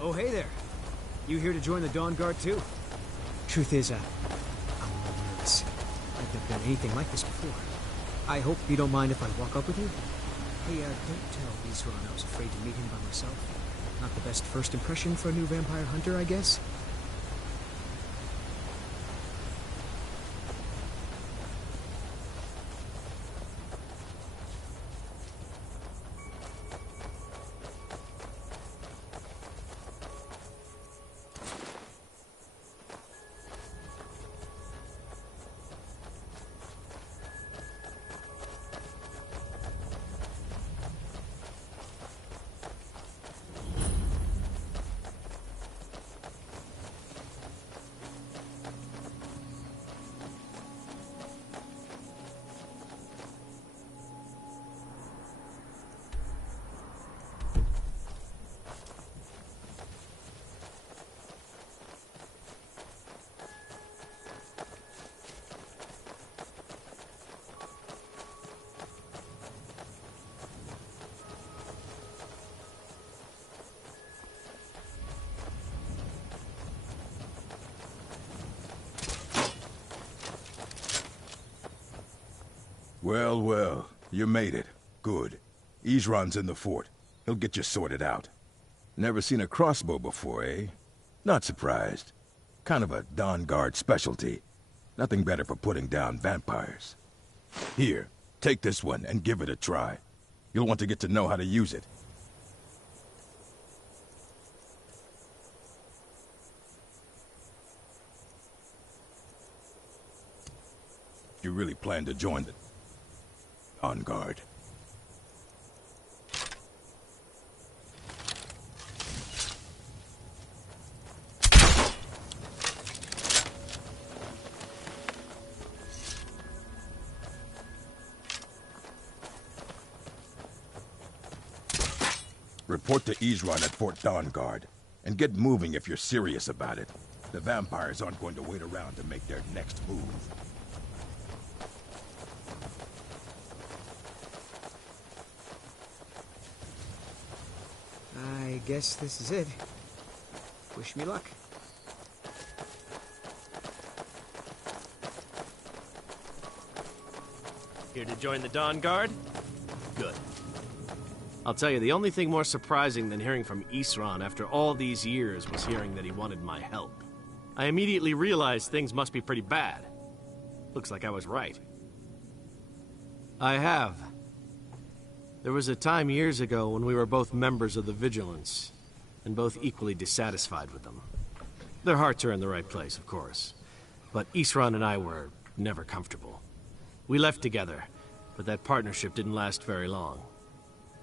Oh, hey there. You here to join the Dawnguard too? Truth is, I'm a little nervous. I've never done anything like this before. I hope you don't mind if I walk up with you? Hey, don't tell Isran I was afraid to meet him by myself. Not the best first impression for a new vampire hunter, I guess? Well, well, you made it. Good. Isran's in the fort. He'll get you sorted out. Never seen a crossbow before, eh? Not surprised. Kind of a Dawnguard specialty. Nothing better for putting down vampires. Here, take this one and give it a try. You'll want to get to know how to use it. You really plan to join the Dawnguard? Report to Isran at Fort Dawnguard, and get moving if you're serious about it. The vampires aren't going to wait around to make their next move. I guess this is it. Wish me luck. Here to join the Dawnguard? Good. I'll tell you, the only thing more surprising than hearing from Isran after all these years was hearing that he wanted my help. I immediately realized things must be pretty bad. Looks like I was right. I have. There was a time years ago when we were both members of the Vigilance, and both equally dissatisfied with them. Their hearts are in the right place, of course, but Isran and I were never comfortable. We left together, but that partnership didn't last very long.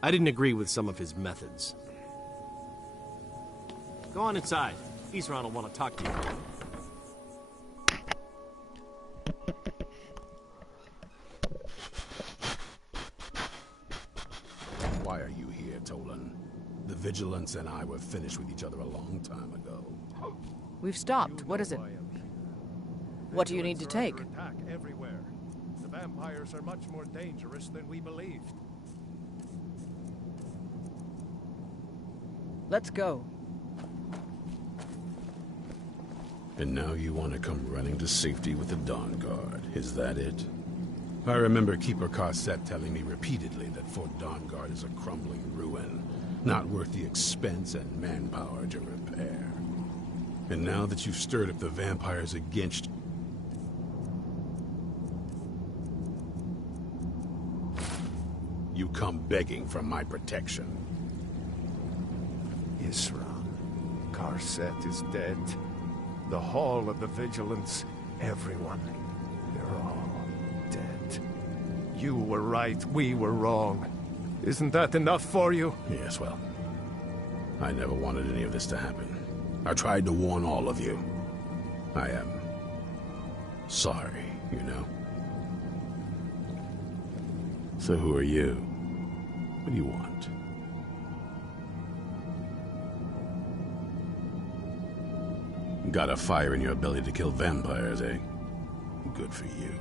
I didn't agree with some of his methods. Go on inside. Isran will want to talk to you. Why are you here, Tolan? The Vigilance and I were finished with each other a long time ago. We've stopped. What is it? What do you need to take? Attack everywhere. The vampires are much more dangerous than we believed. Let's go. And now you want to come running to safety with the Dawnguard. Is that it? I remember Keeper Carset telling me repeatedly that Fort Dawnguard is a crumbling ruin, not worth the expense and manpower to repair. And now that you've stirred up the vampires against you come begging for my protection. Isran, Carset is dead. The Hall of the Vigilance, everyone, they're all dead. You were right, we were wrong. Isn't that enough for you? Yes, well, I never wanted any of this to happen. I tried to warn all of you. I am sorry, you know. So who are you? What do you want? Got a fire in your belly to kill vampires, eh? Good for you.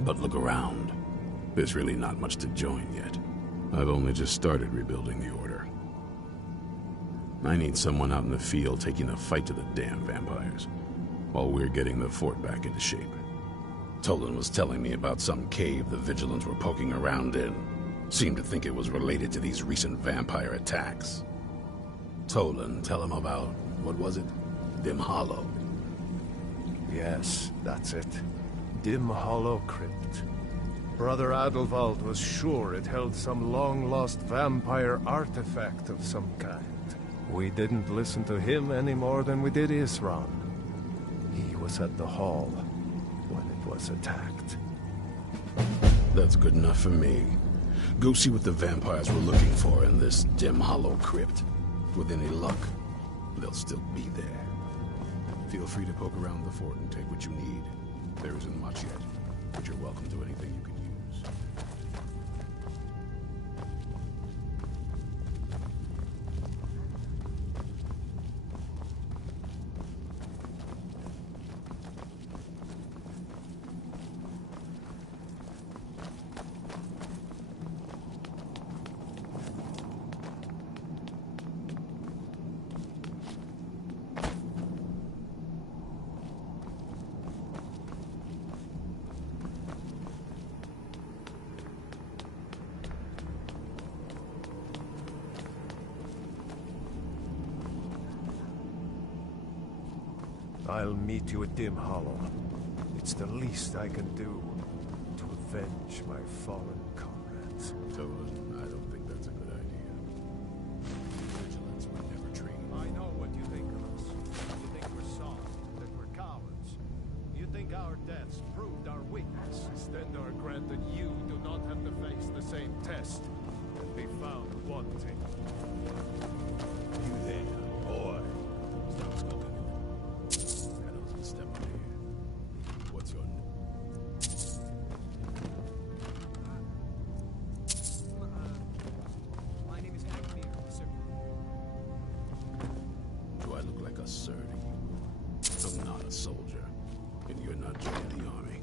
But look around. There's really not much to join yet. I've only just started rebuilding the Order. I need someone out in the field taking the fight to the damn vampires, while we're getting the fort back into shape. Tolan was telling me about some cave the Vigilants were poking around in. Seemed to think it was related to these recent vampire attacks. Tolan, tell him about, what was it? Dim Hollow. Yes, that's it. Dim Hollow Crypt. Brother Adelwald was sure it held some long-lost vampire artifact of some kind. We didn't listen to him any more than we did Isran. He was at the hall when it was attacked. That's good enough for me. Go see what the vampires were looking for in this Dim Hollow Crypt. With any luck, they'll still be there. Feel free to poke around the fort and take what you need. There isn't much yet, but you're welcome to anything you can use. I'll meet you at Dim Hollow. It's the least I can do to avenge my fallen comrades. Tolan, I don't think that's a good idea. Vigilance were never trained. I know what you think of us. You think we're soft, that we're cowards. You think our deaths proved our weakness. Then are granted you do not have to face the same test and be found wanting. You there, boy. Stop smoking. Step up here. What's your name? My name is Henry, sir. Do I look like a sir to you? I'm not a soldier, and you're not joining the army.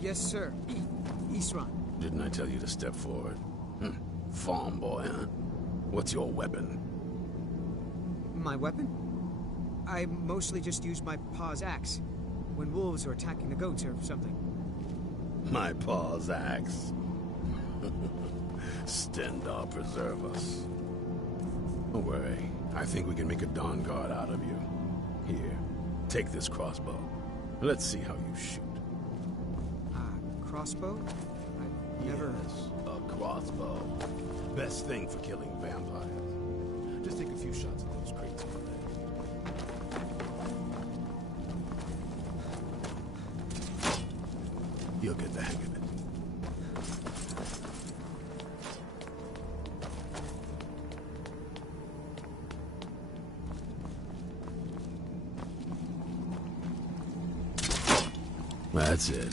Yes, sir. Isran. Didn't I tell you to step forward? Farm boy, huh? What's your weapon? My weapon? I mostly just use my paw's axe when wolves are attacking the goats or something. My paw's axe. Stendar preserve us. Don't worry. I think we can make a Dawnguard out of you. Here, take this crossbow. Let's see how you shoot. Crossbow? I've never... Yes, a crossbow. Best thing for killing vampires. Just take a few shots at those crates over there. You'll get the hang of it. That's it.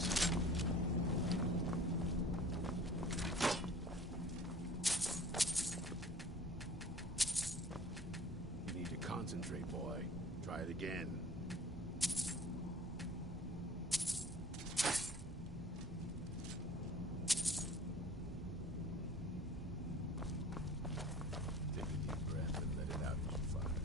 You need to concentrate, boy. Try it again. Take a deep breath and let it out as you fire.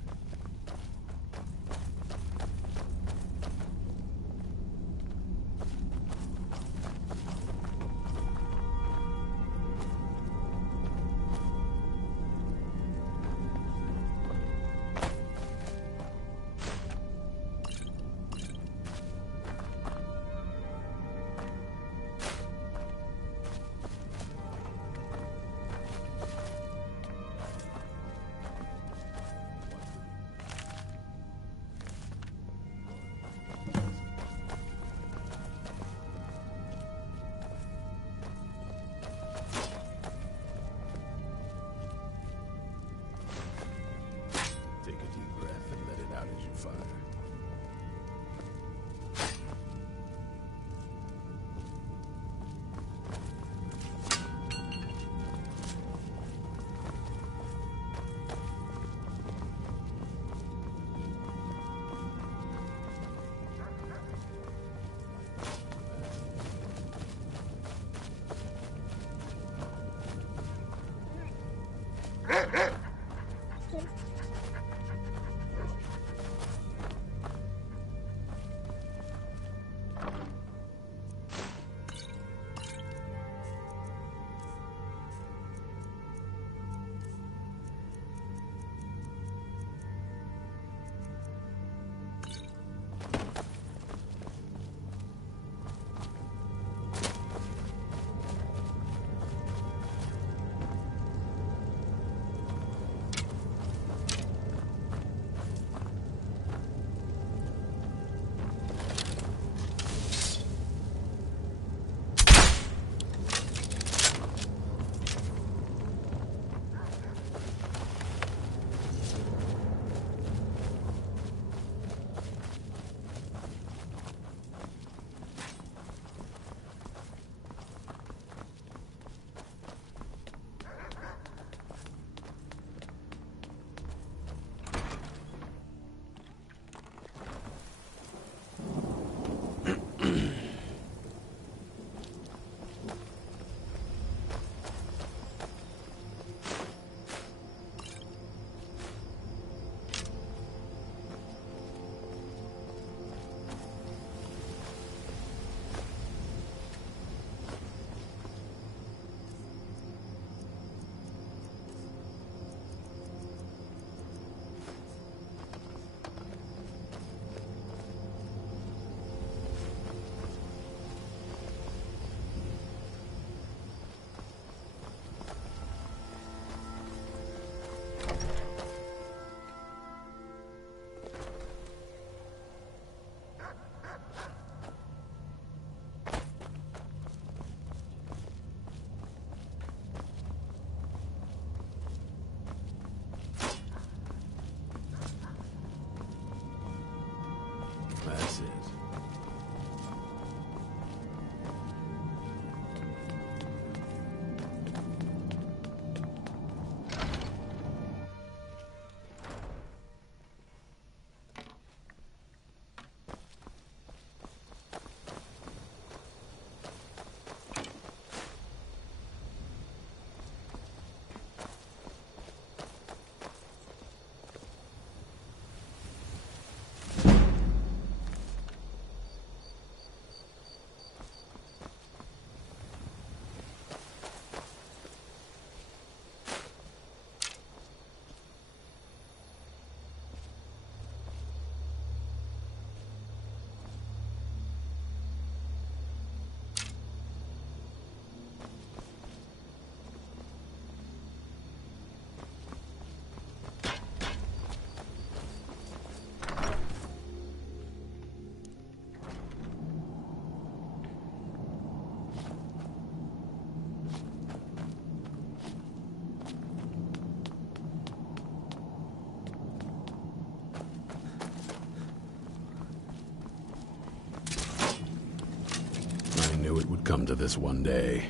come to this one day.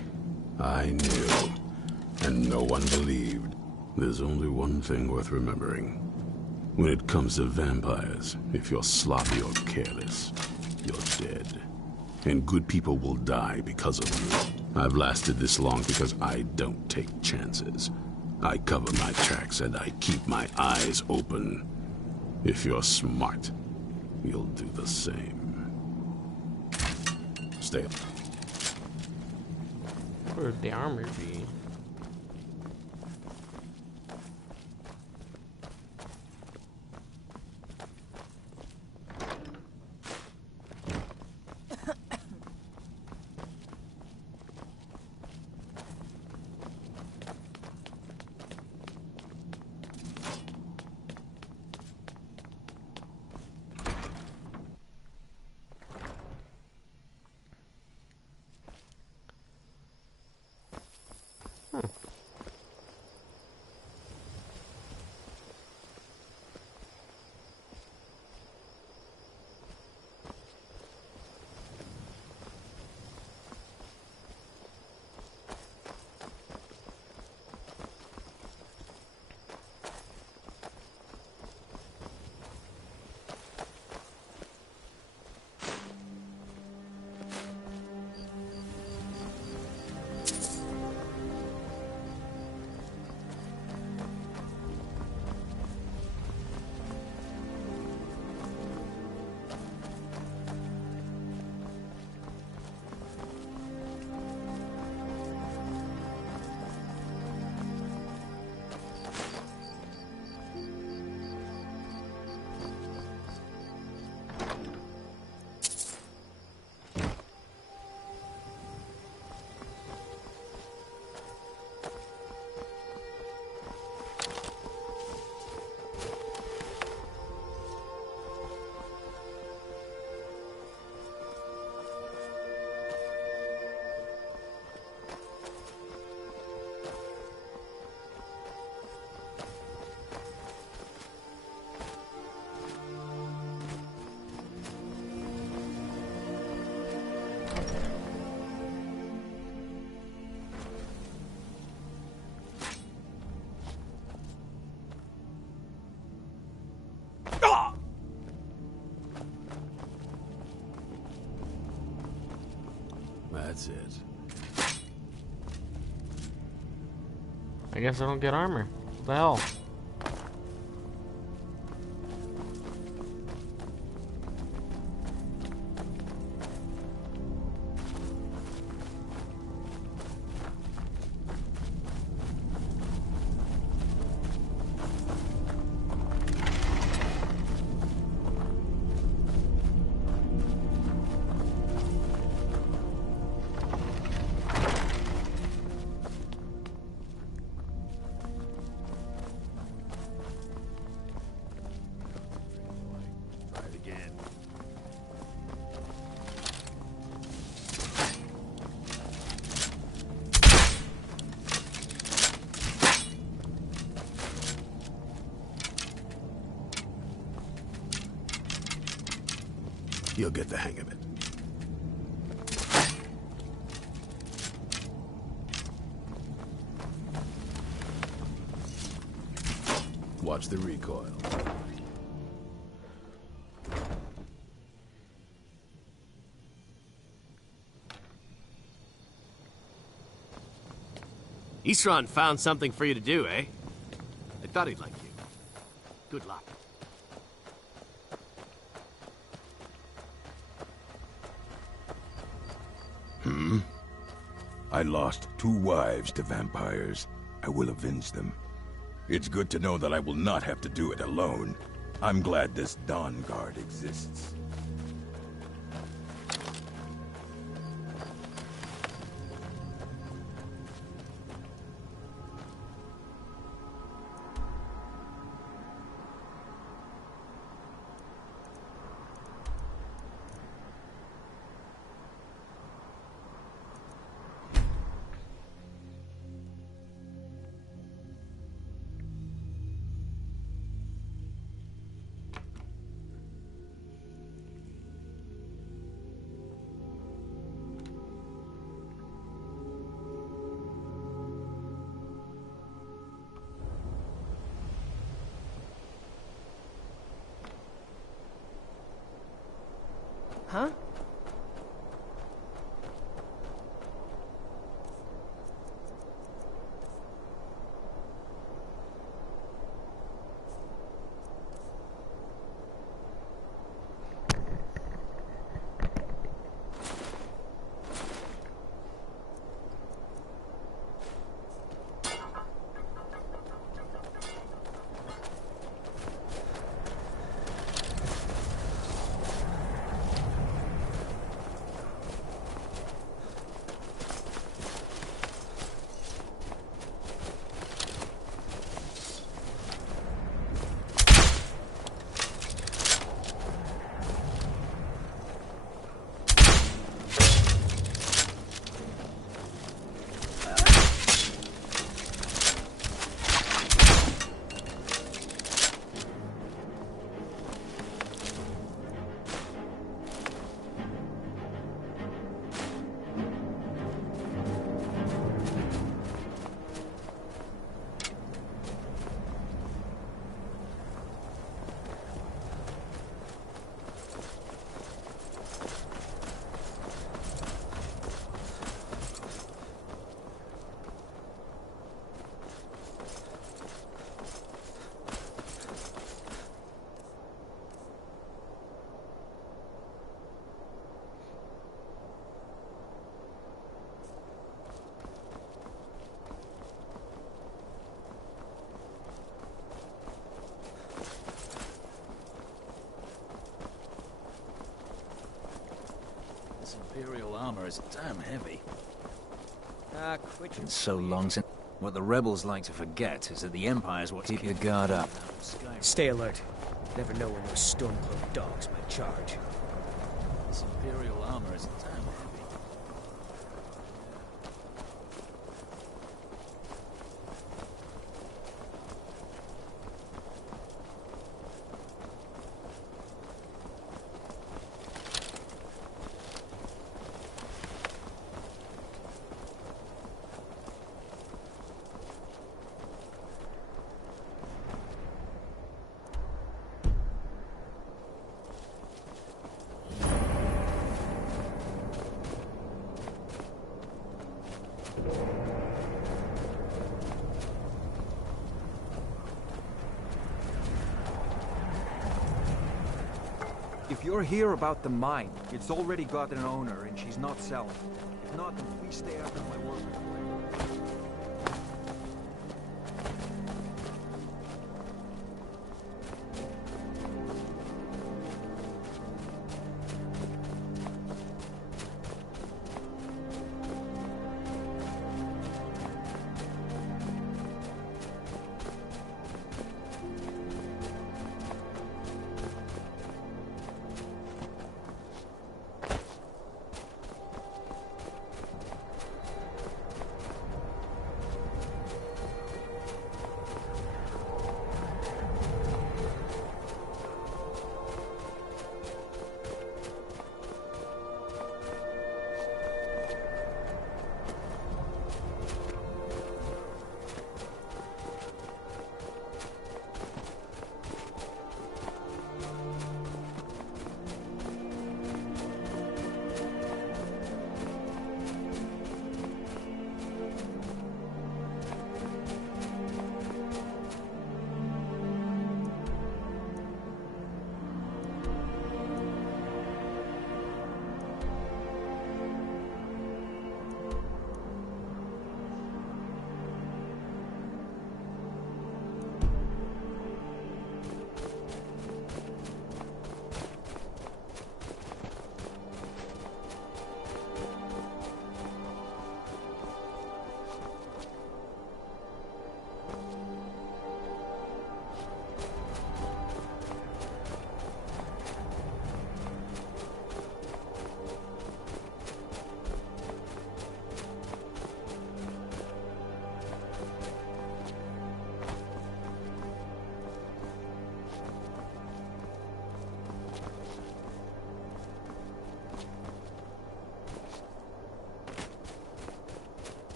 I knew, and no one believed. There's only one thing worth remembering. When it comes to vampires, if you're sloppy or careless, you're dead. And good people will die because of you. I've lasted this long because I don't take chances. I cover my tracks and I keep my eyes open. If you're smart, you'll do the same. Stay up. Where'd the armor be? That's it. I guess I don't get armor. What the hell? Try it again. You'll get the hang of it. Watch the recoil. Isran found something for you to do, eh? I thought he'd like you. Good luck. I lost 2 wives to vampires. I will avenge them. It's good to know that I will not have to do it alone. I'm glad this Dawnguard exists. Huh? This Imperial armor is damn heavy. Quit your... It's so long since... What the rebels like to forget is that the Empire's what... Keep your guard up. Stay alert. Never know when those stormcloaked dogs might charge. This Imperial armor is damn heavy. If you're here about the mine, it's already got an owner and she's not selling. If not, then please stay out of my work.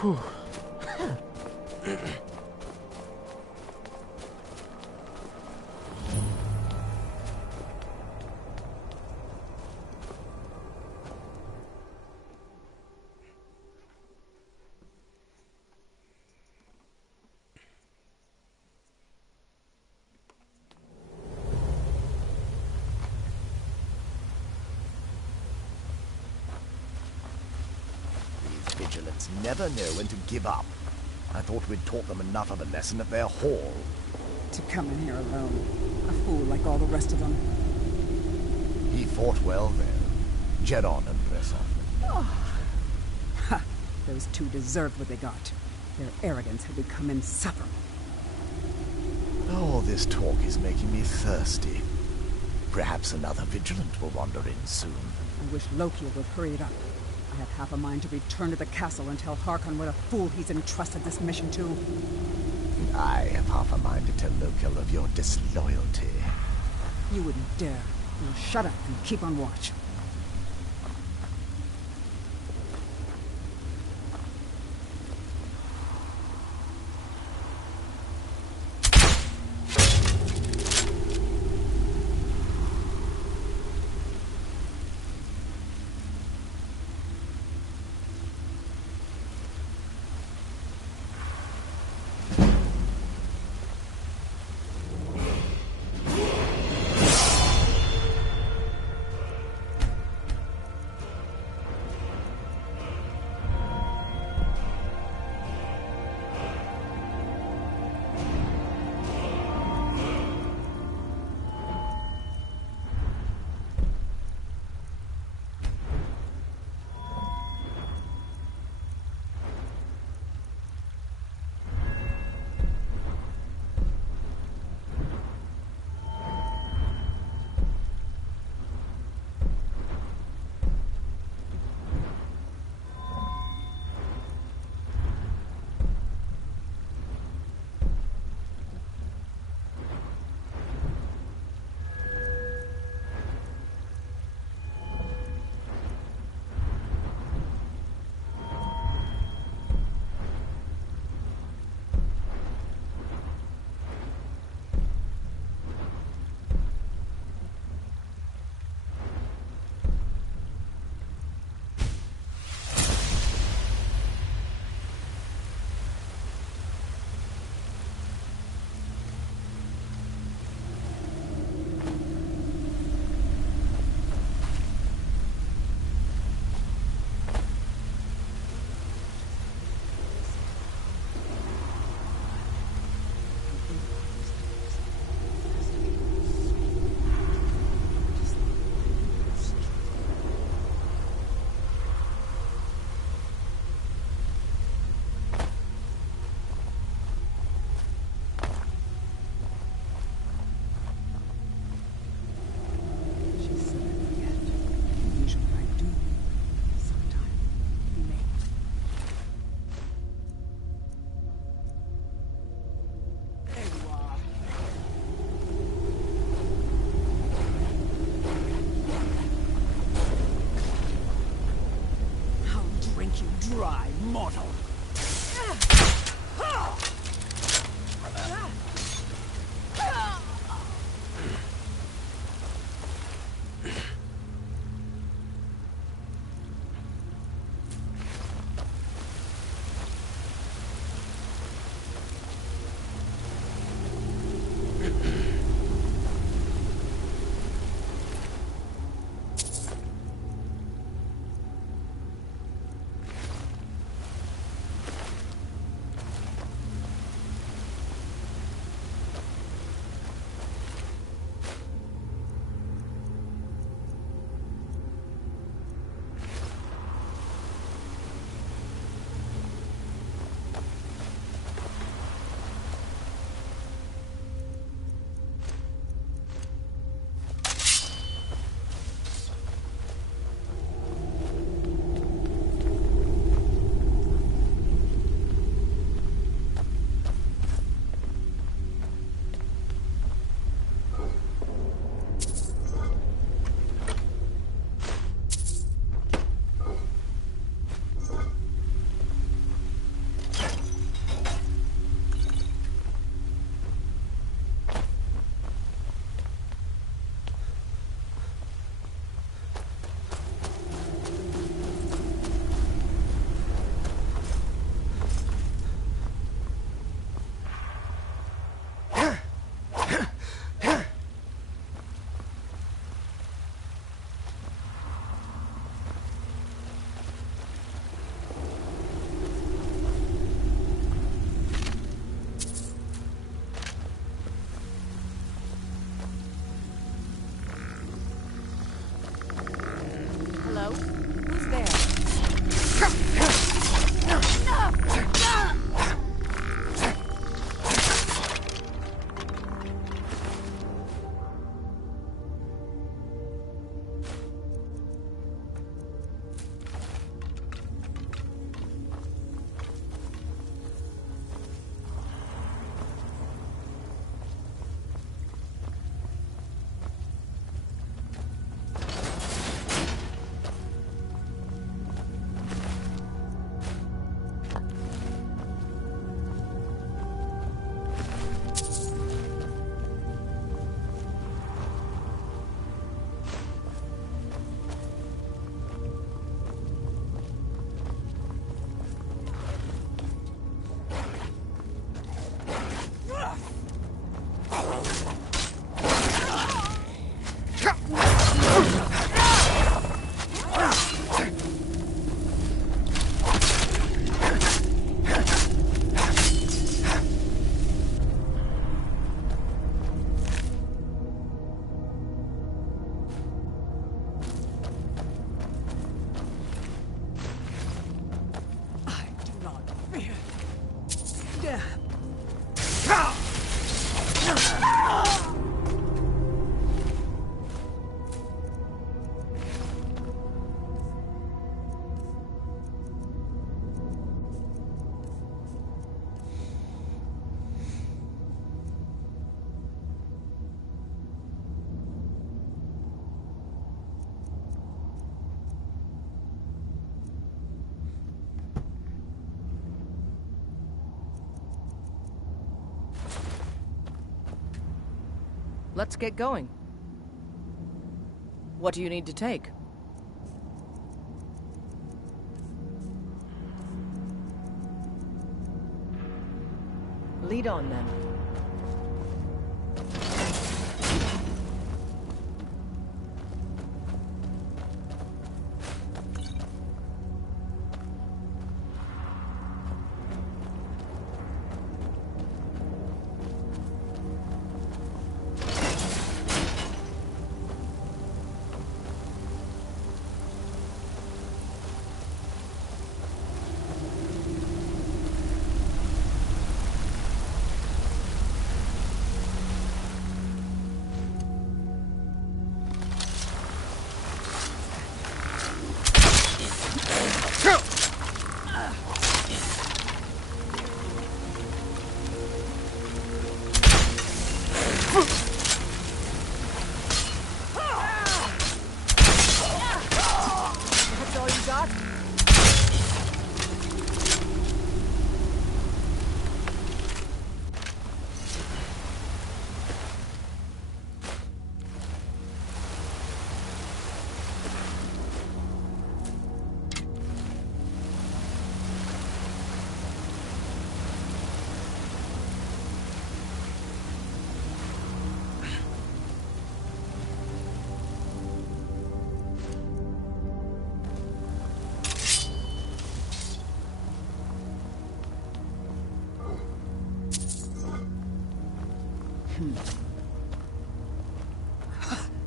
Whew. Vigilants never know when to give up. I thought we'd taught them enough of a lesson at their hall. To come in here alone. A fool like all the rest of them. He fought well, though. Geron and Bresson. Oh. Ha! Those two deserved what they got. Their arrogance had become insufferable. All this talk is making me thirsty. Perhaps another Vigilant will wander in soon. I wish Loki would hurry it up. I have half a mind to return to the castle and tell Harkon what a fool he's entrusted this mission to. And I have half a mind to tell Loki of your disloyalty. You wouldn't dare. Now shut up and keep on watch. Let's get going. What do you need to take? Lead on, then.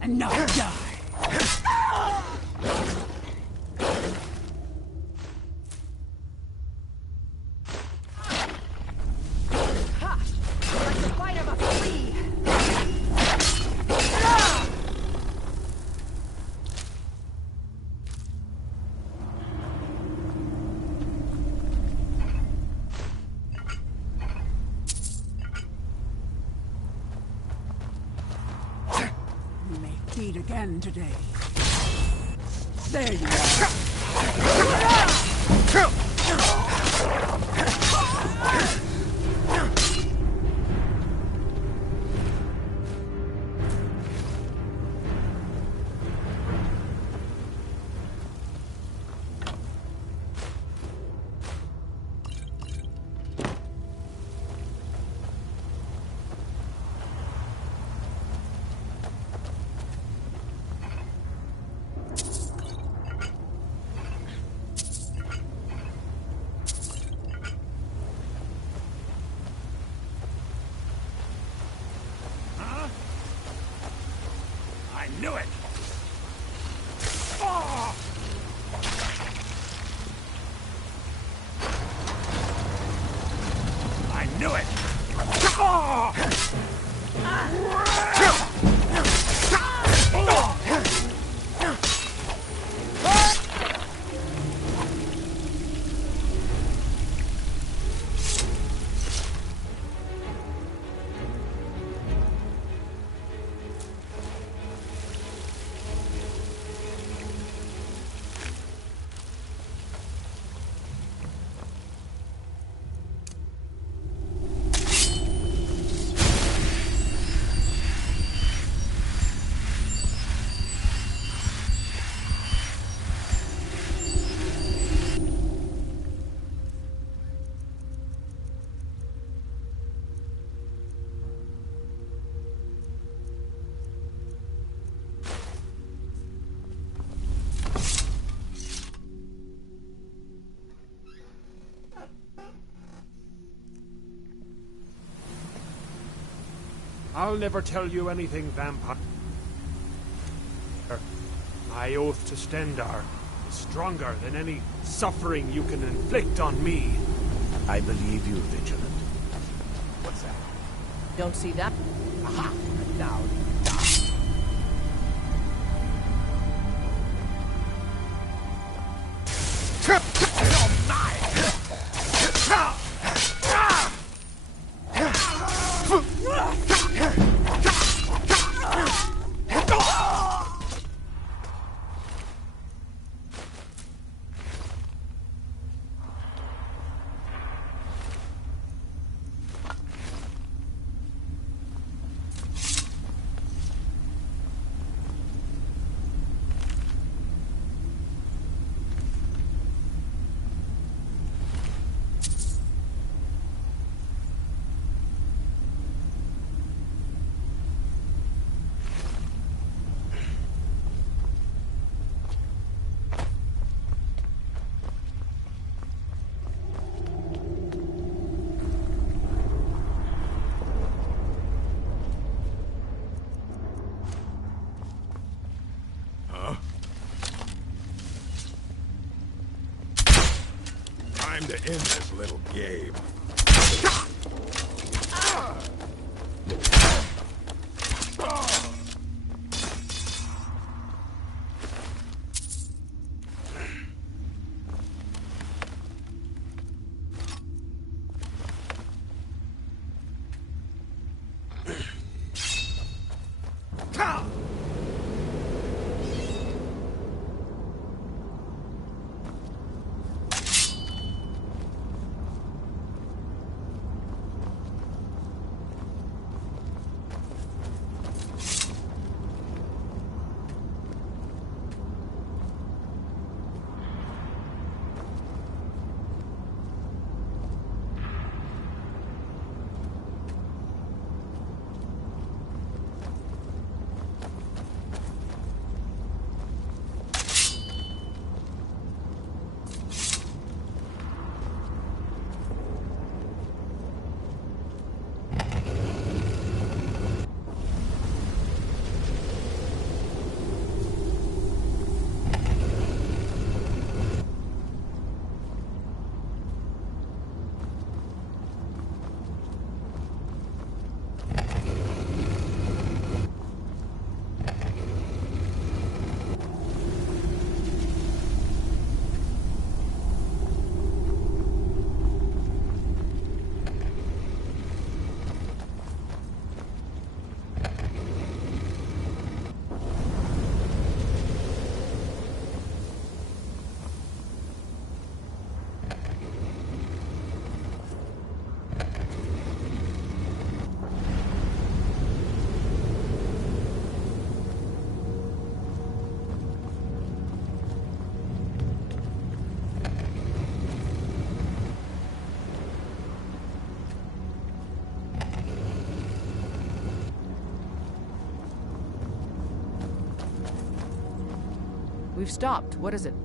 And now die! Feed again today. There you are. Knew it! I knew it! I'll never tell you anything, vampire. My oath to Stendar is stronger than any suffering you can inflict on me. I believe you, Vigilant. What's that? Don't see that? Aha! Now, to end this little game. We've stopped. What is it?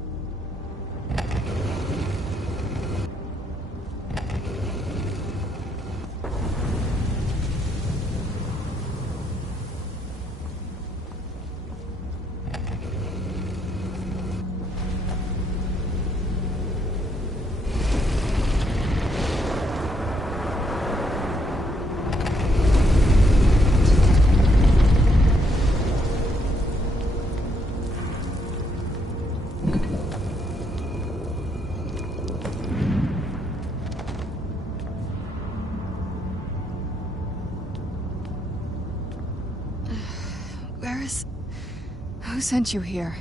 Who sent you here?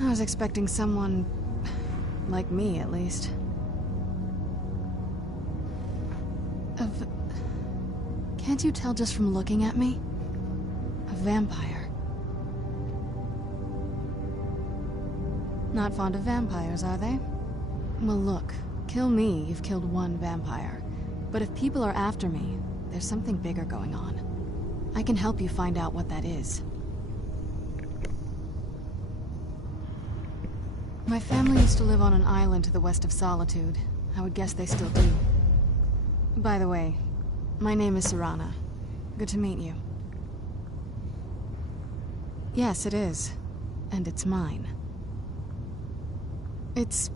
I was expecting someone... like me, at least. Can't you tell just from looking at me? A vampire. Not fond of vampires, are they? Well, look. Kill me, you've killed one vampire. But if people are after me, there's something bigger going on. I can help you find out what that is. My family used to live on an island to the west of Solitude. I would guess they still do. By the way, my name is Serana. Good to meet you. Yes, it is. And it's mine. It's...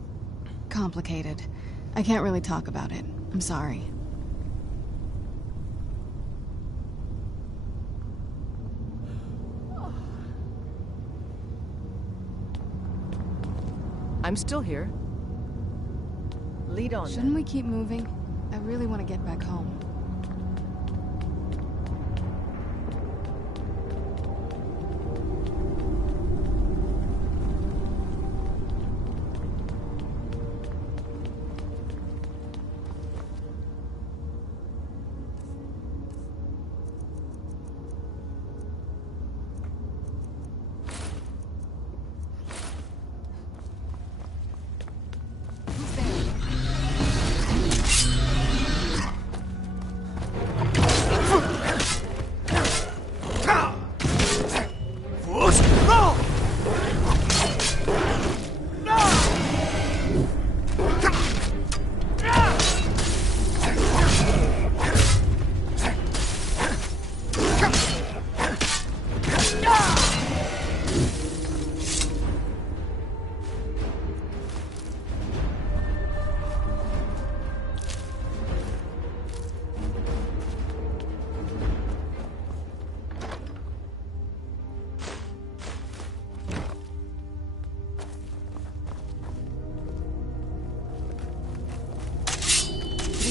complicated. I can't really talk about it. I'm sorry. I'm still here. Lead on. Shouldn't we keep moving? I really want to get back home.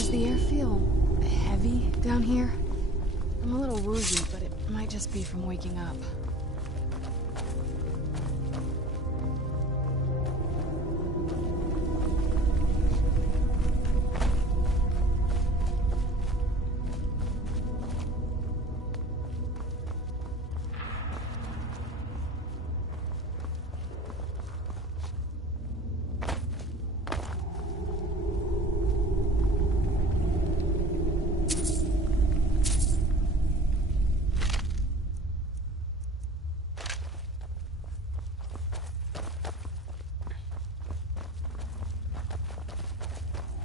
Does the air feel heavy down here? I'm a little woozy, but it might just be from waking up.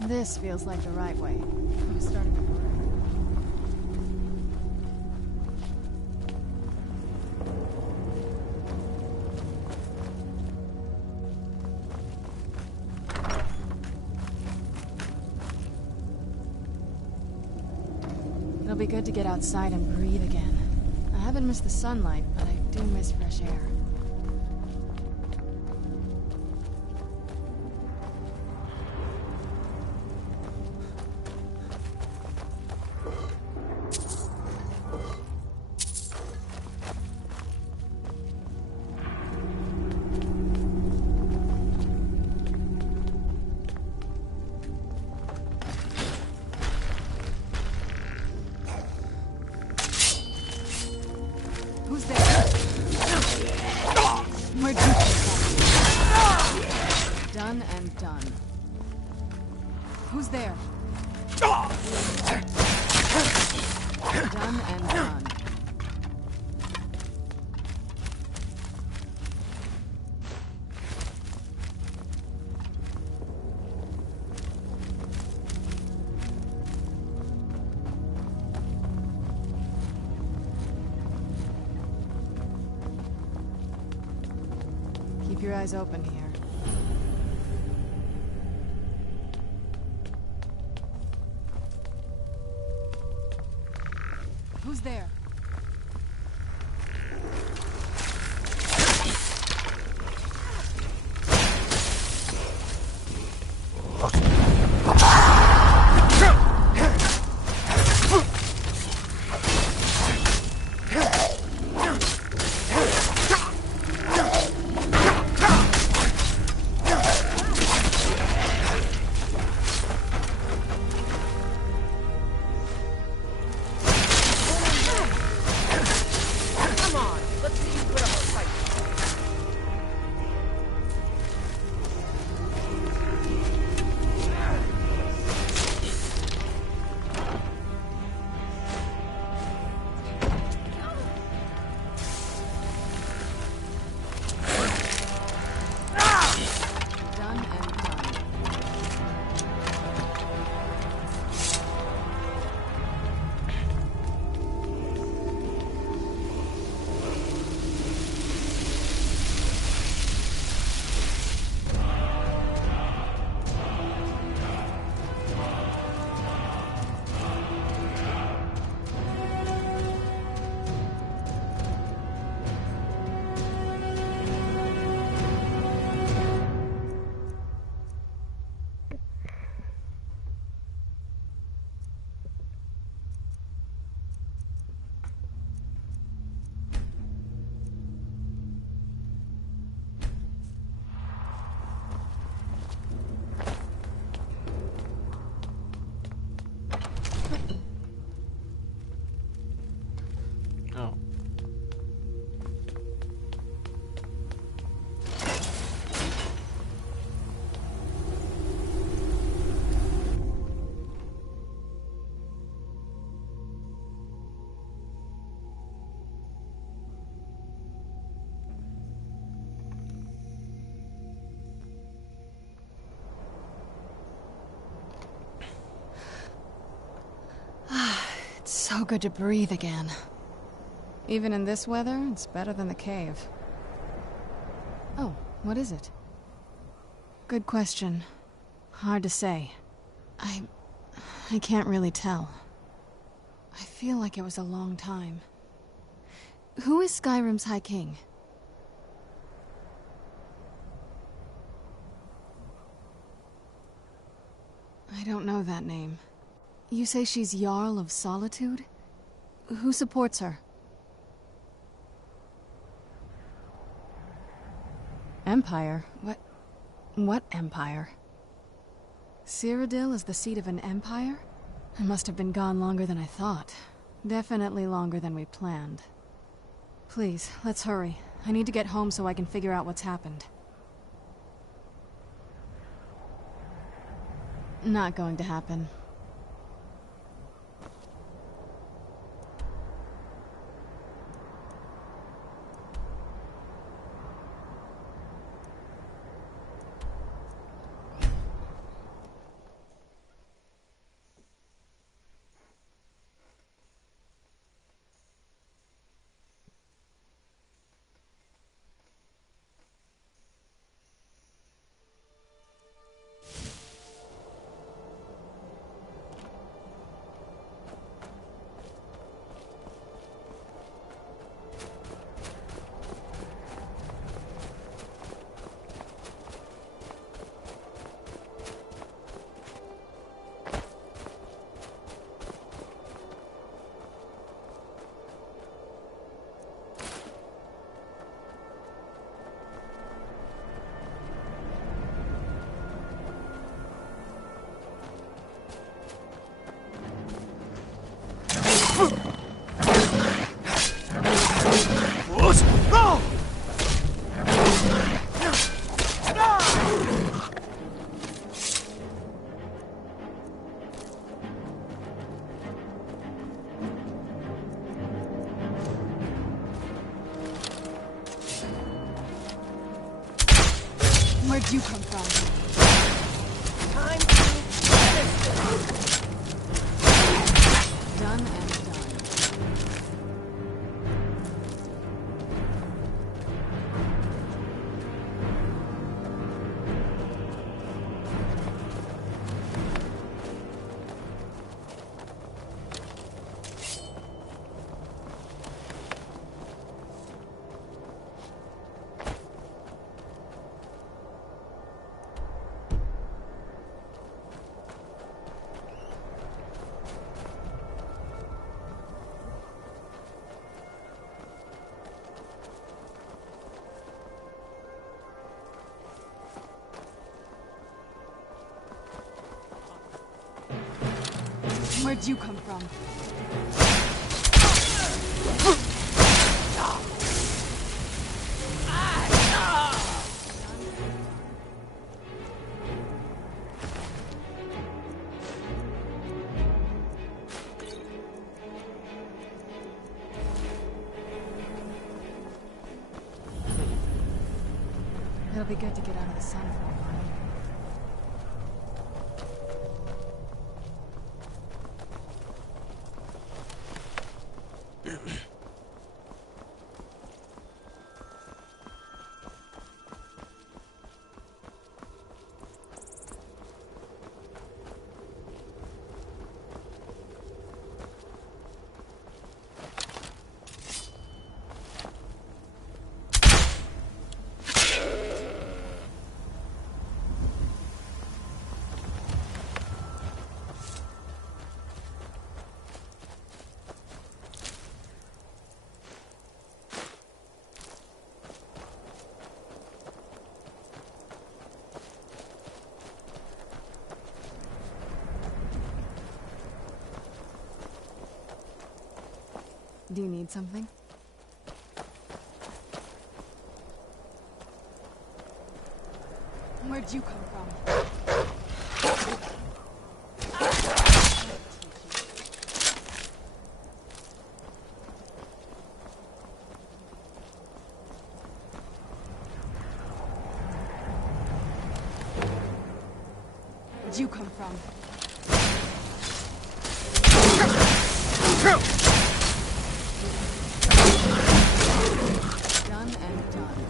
This feels like the right way. I'm starting to worry. It'll be good to get outside and breathe again. I haven't missed the sunlight, but I do miss fresh air. Who's there? Where'd you come? Done and done. Who's there? Done and done. Keep your eyes open here. Who's there? Oh. It's so good to breathe again. Even in this weather, it's better than the cave. Oh, what is it? Good question. Hard to say. I can't really tell. I feel like it was a long time. Who is Skyrim's High King? I don't know that name. You say she's Jarl of Solitude? Who supports her? Empire? What empire? Cyrodiil is the seat of an empire? It must have been gone longer than I thought. Definitely longer than we planned. Please, let's hurry. I need to get home so I can figure out what's happened. Not going to happen. Where'd you come from? Time to finish this. Done and done. Where'd you come from? It'll be good to get out of the sun for a while. Do you need something? Where'd you come from? Where'd you come from? Done and done.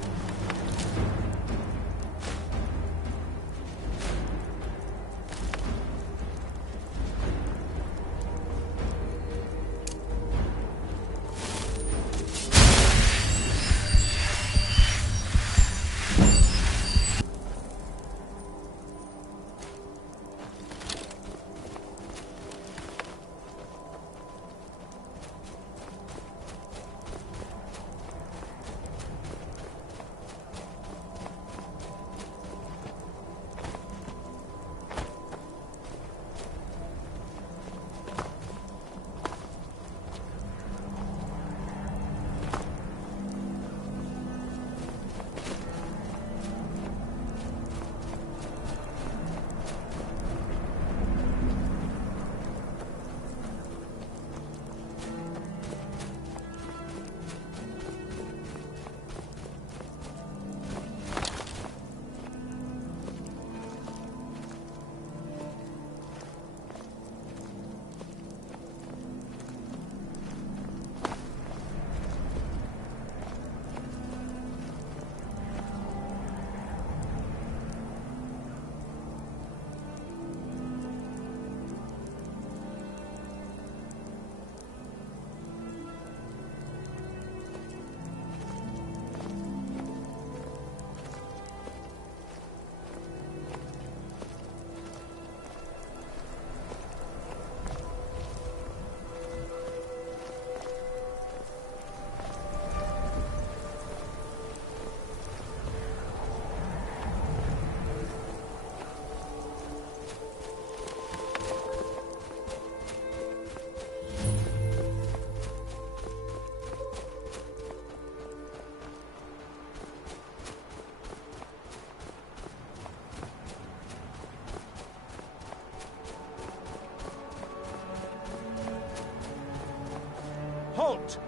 Halt!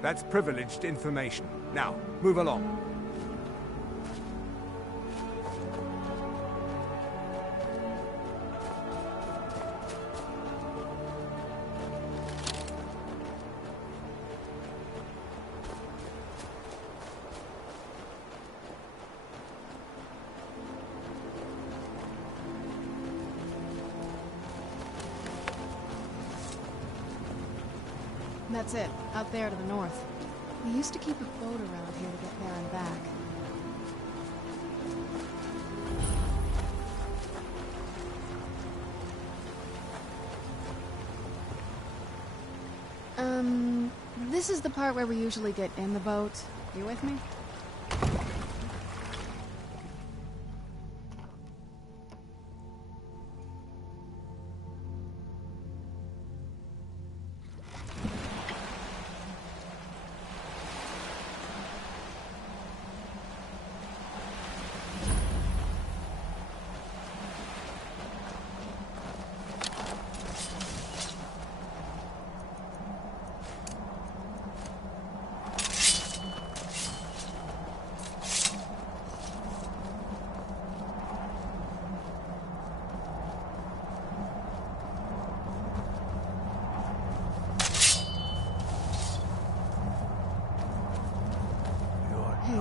That's privileged information. Now, move along. That's it, out there to the north. We used to keep a boat around here to get there and back. This is the part where we usually get in the boat. You with me?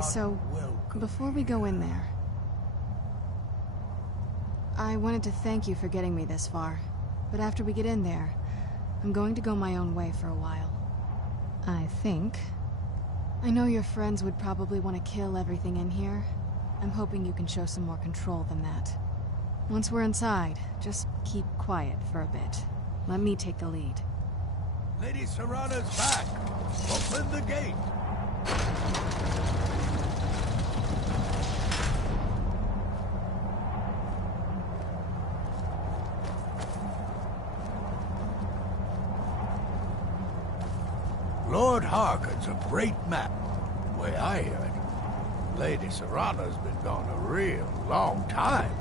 So, before we go in there, I wanted to thank you for getting me this far, but after we get in there, I'm going to go my own way for a while. I think. I know your friends would probably want to kill everything in here. I'm hoping you can show some more control than that. Once we're inside, just keep quiet for a bit. Let me take the lead. Lady Serana's back! Open the gate! Lord Harkon's a great man. The way I hear it, Lady Serana's been gone a real long time.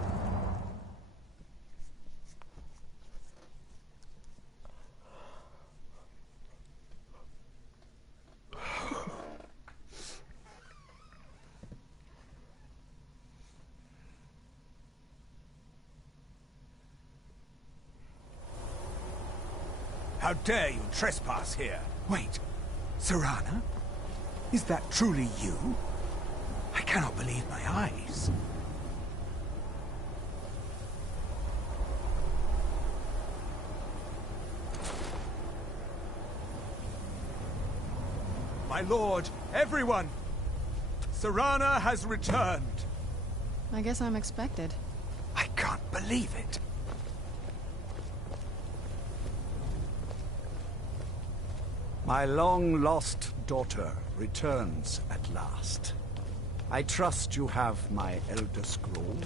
How dare you trespass here? Wait, Serana? Is that truly you? I cannot believe my eyes. My lord, everyone! Serana has returned! I guess I'm expected. I can't believe it. My long-lost daughter returns at last. I trust you have my Elder Scroll.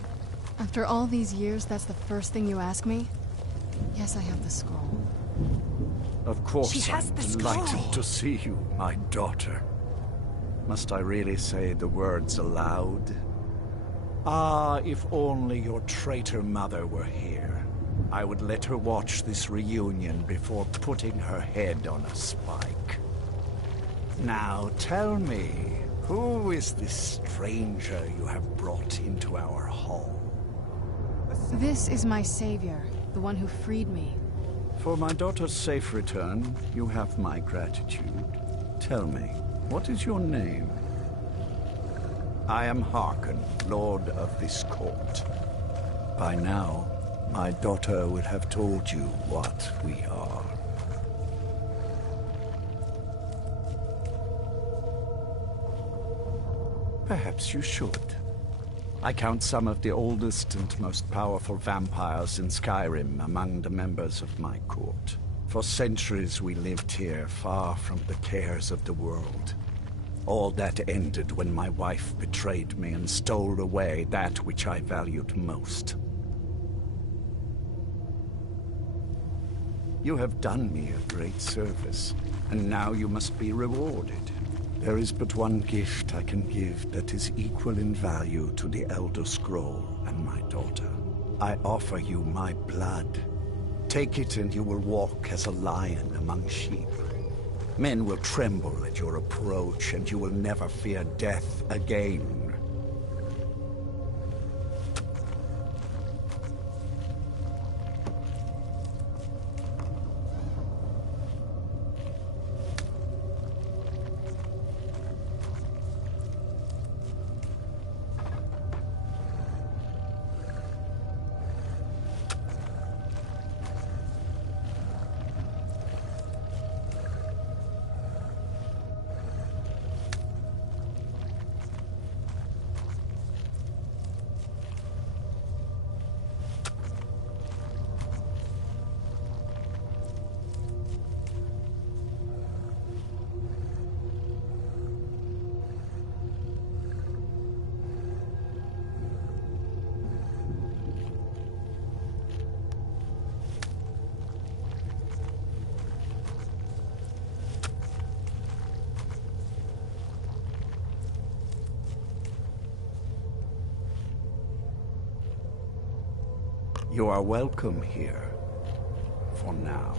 After all these years, that's the first thing you ask me? Yes, I have the scroll. Of course, She has I'm the delighted scroll. to see you, my daughter. Must I really say the words aloud? Ah, if only your traitor mother were here. I would let her watch this reunion before putting her head on a spike. Now tell me, who is this stranger you have brought into our hall? This is my savior, the one who freed me. For my daughter's safe return, you have my gratitude. Tell me, what is your name? I am Harkon, Lord of this court. By now, my daughter would have told you what we are. Perhaps you should. I count some of the oldest and most powerful vampires in Skyrim among the members of my court. For centuries we lived here, far from the cares of the world. All that ended when my wife betrayed me and stole away that which I valued most. You have done me a great service, and now you must be rewarded. There is but one gift I can give that is equal in value to the Elder Scroll and my daughter. I offer you my blood. Take it and you will walk as a lion among sheep. Men will tremble at your approach, and you will never fear death again. You are welcome here, for now.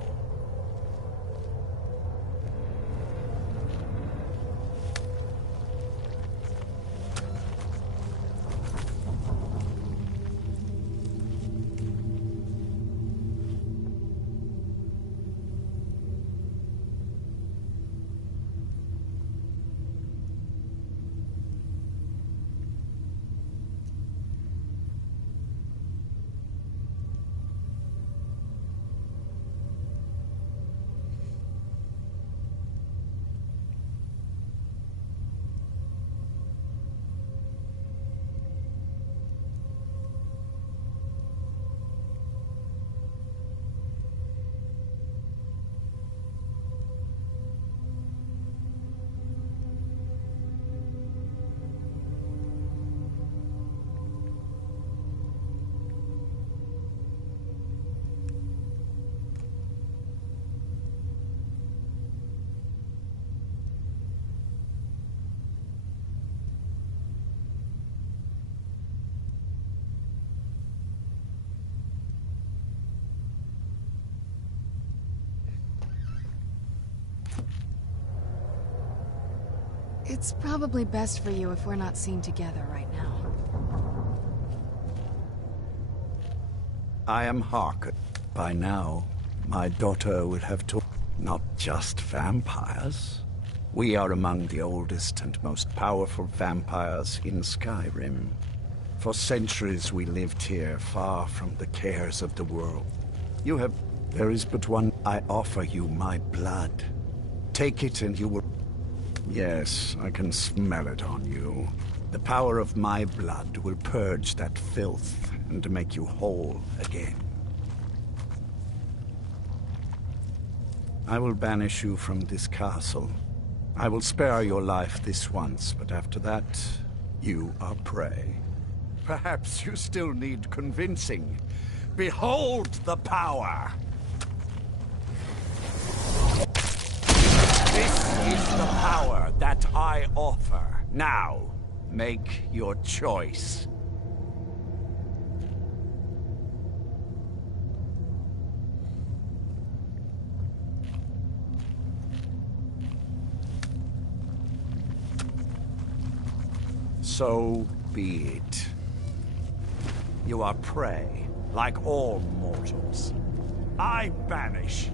It's probably best for you if we're not seen together right now. I am Harkon. By now, my daughter would have told not just vampires. We are among the oldest and most powerful vampires in Skyrim. For centuries we lived here, far from the cares of the world. There is but one. I offer you my blood. Take it and you will... Yes, I can smell it on you. The power of my blood will purge that filth and make you whole again. I will banish you from this castle. I will spare your life this once, but after that, you are prey. Perhaps you still need convincing. Behold the power! This is the power that I offer. Now, make your choice. So be it. You are prey, like all mortals. I banish you.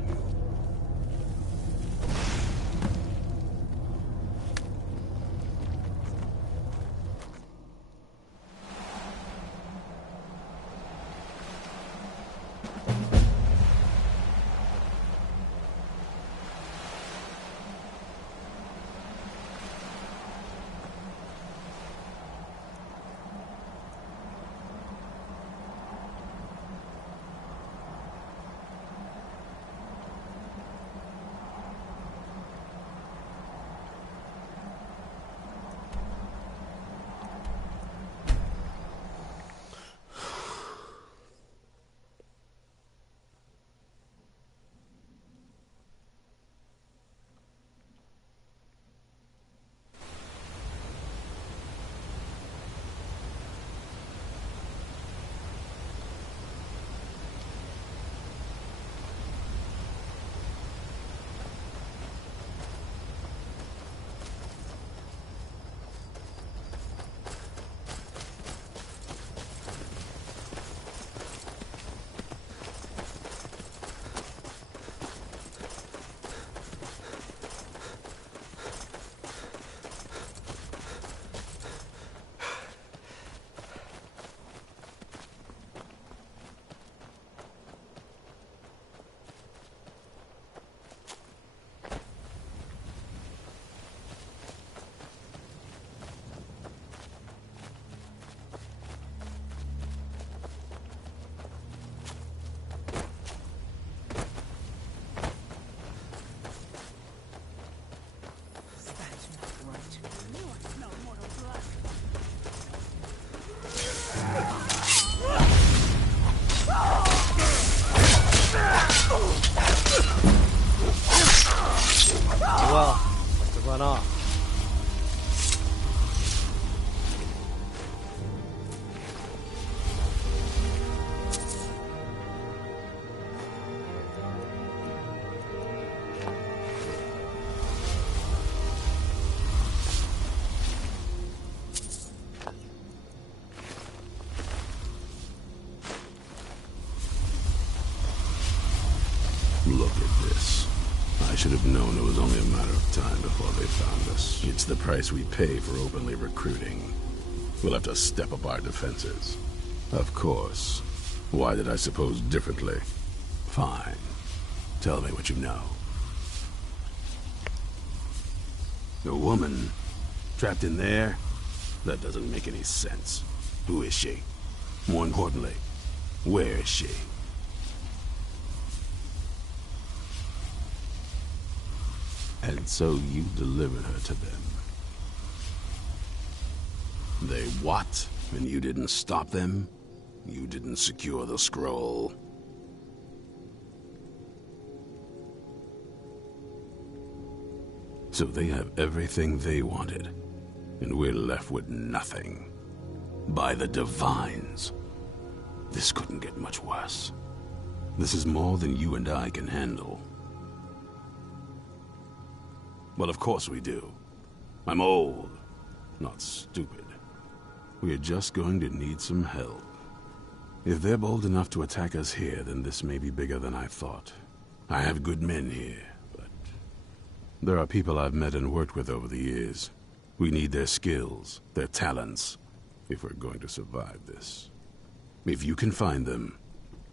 Look at this. I should have known it was only a matter of time before they found us. It's the price we pay for openly recruiting. We'll have to step up our defenses. Of course. Why did I suppose differently? Fine. Tell me what you know. A woman? Trapped in there? That doesn't make any sense. Who is she? More importantly, where is she? And so you delivered her to them. They what? And you didn't stop them? You didn't secure the scroll? So they have everything they wanted, and we're left with nothing. By the Divines. This couldn't get much worse. This is more than you and I can handle. Well, of course we do. I'm old, not stupid. We're just going to need some help. If they're bold enough to attack us here, then this may be bigger than I thought. I have good men here, but there are people I've met and worked with over the years. We need their skills, their talents, if we're going to survive this. If you can find them,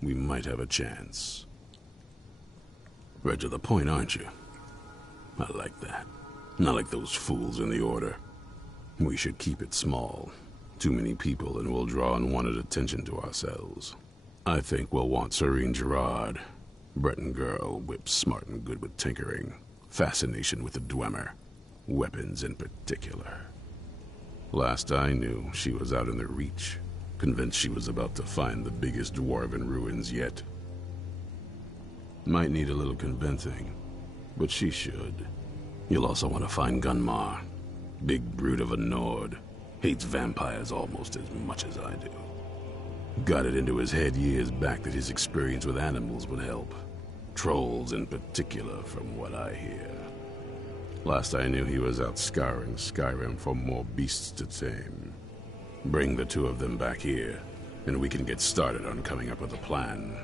we might have a chance. Right to the point, aren't you? I like that. Not like those fools in the Order. We should keep it small. Too many people and we'll draw unwanted attention to ourselves. I think we'll want Serene Gerard. Breton girl, whip smart and good with tinkering. Fascination with the Dwemer. Weapons in particular. Last I knew, she was out in the Reach. Convinced she was about to find the biggest dwarven ruins yet. Might need a little convincing, but she should. You'll also want to find Gunmar. Big brute of a Nord. Hates vampires almost as much as I do. Got it into his head years back that his experience with animals would help. Trolls in particular, from what I hear. Last I knew he was out scouring Skyrim for more beasts to tame. Bring the two of them back here, and we can get started on coming up with a plan.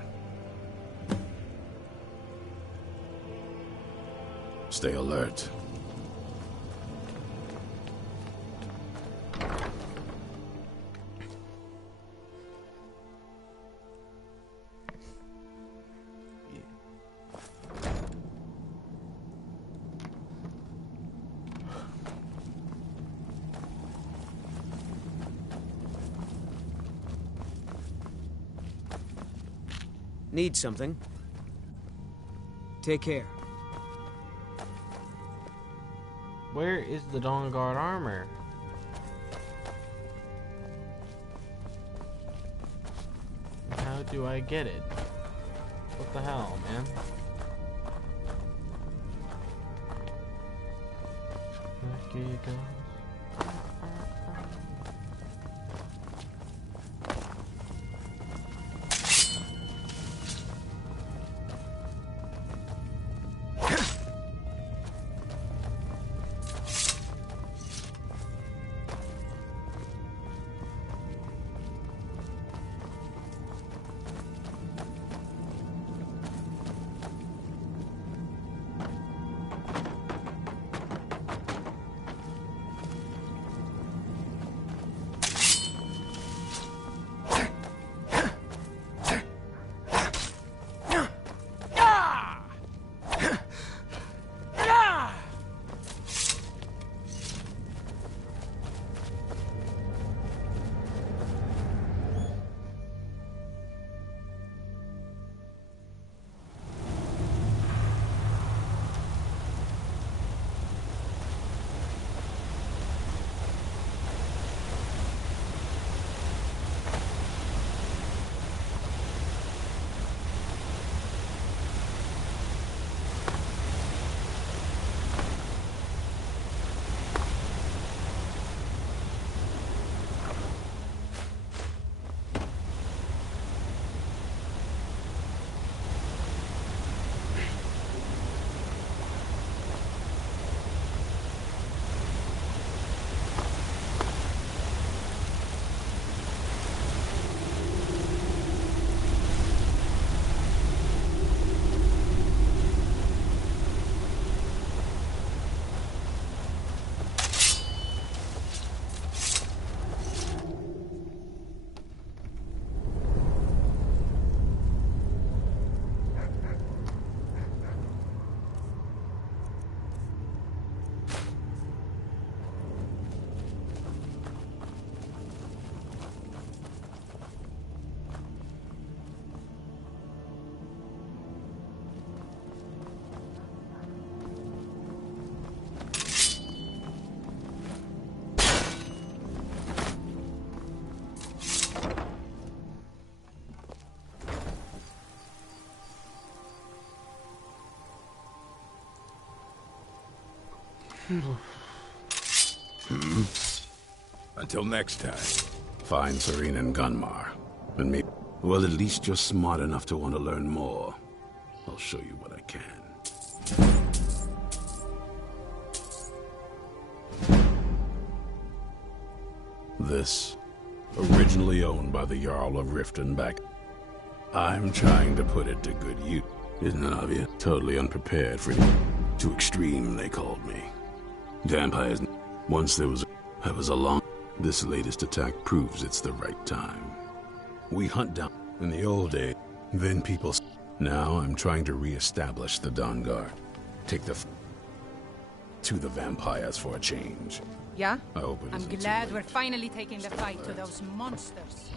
Stay alert. Need something? Take care. Where is the Dawnguard armor? How do I get it? What the hell, man? There you go. Until next time. Find Serene and Gunmar. And maybe... Well, at least you're smart enough to want to learn more. I'll show you what I can. This, originally owned by the Jarl of Riften back... I'm trying to put it to good use. Isn't it obvious? Totally unprepared for it. Too extreme, they called me. Vampires... Once there was... I was a long... This latest attack proves it's the right time. We hunt down... In the old days, then people... Now I'm trying to re-establish the Dawnguard. Take the... To the vampires for a change. Yeah? I hope it I'm isn't glad we're finally taking the fight to those monsters.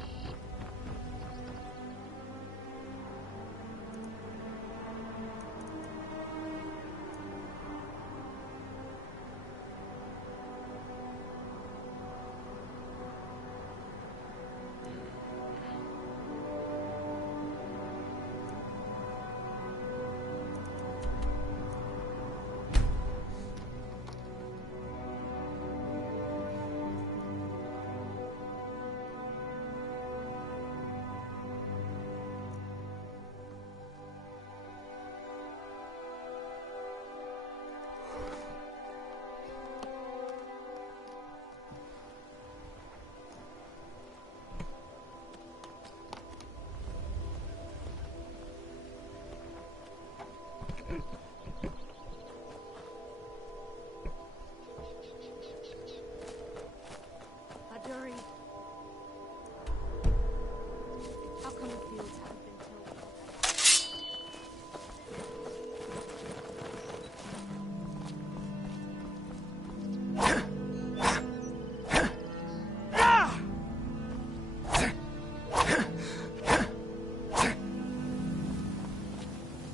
How come the fields haven't been tilled?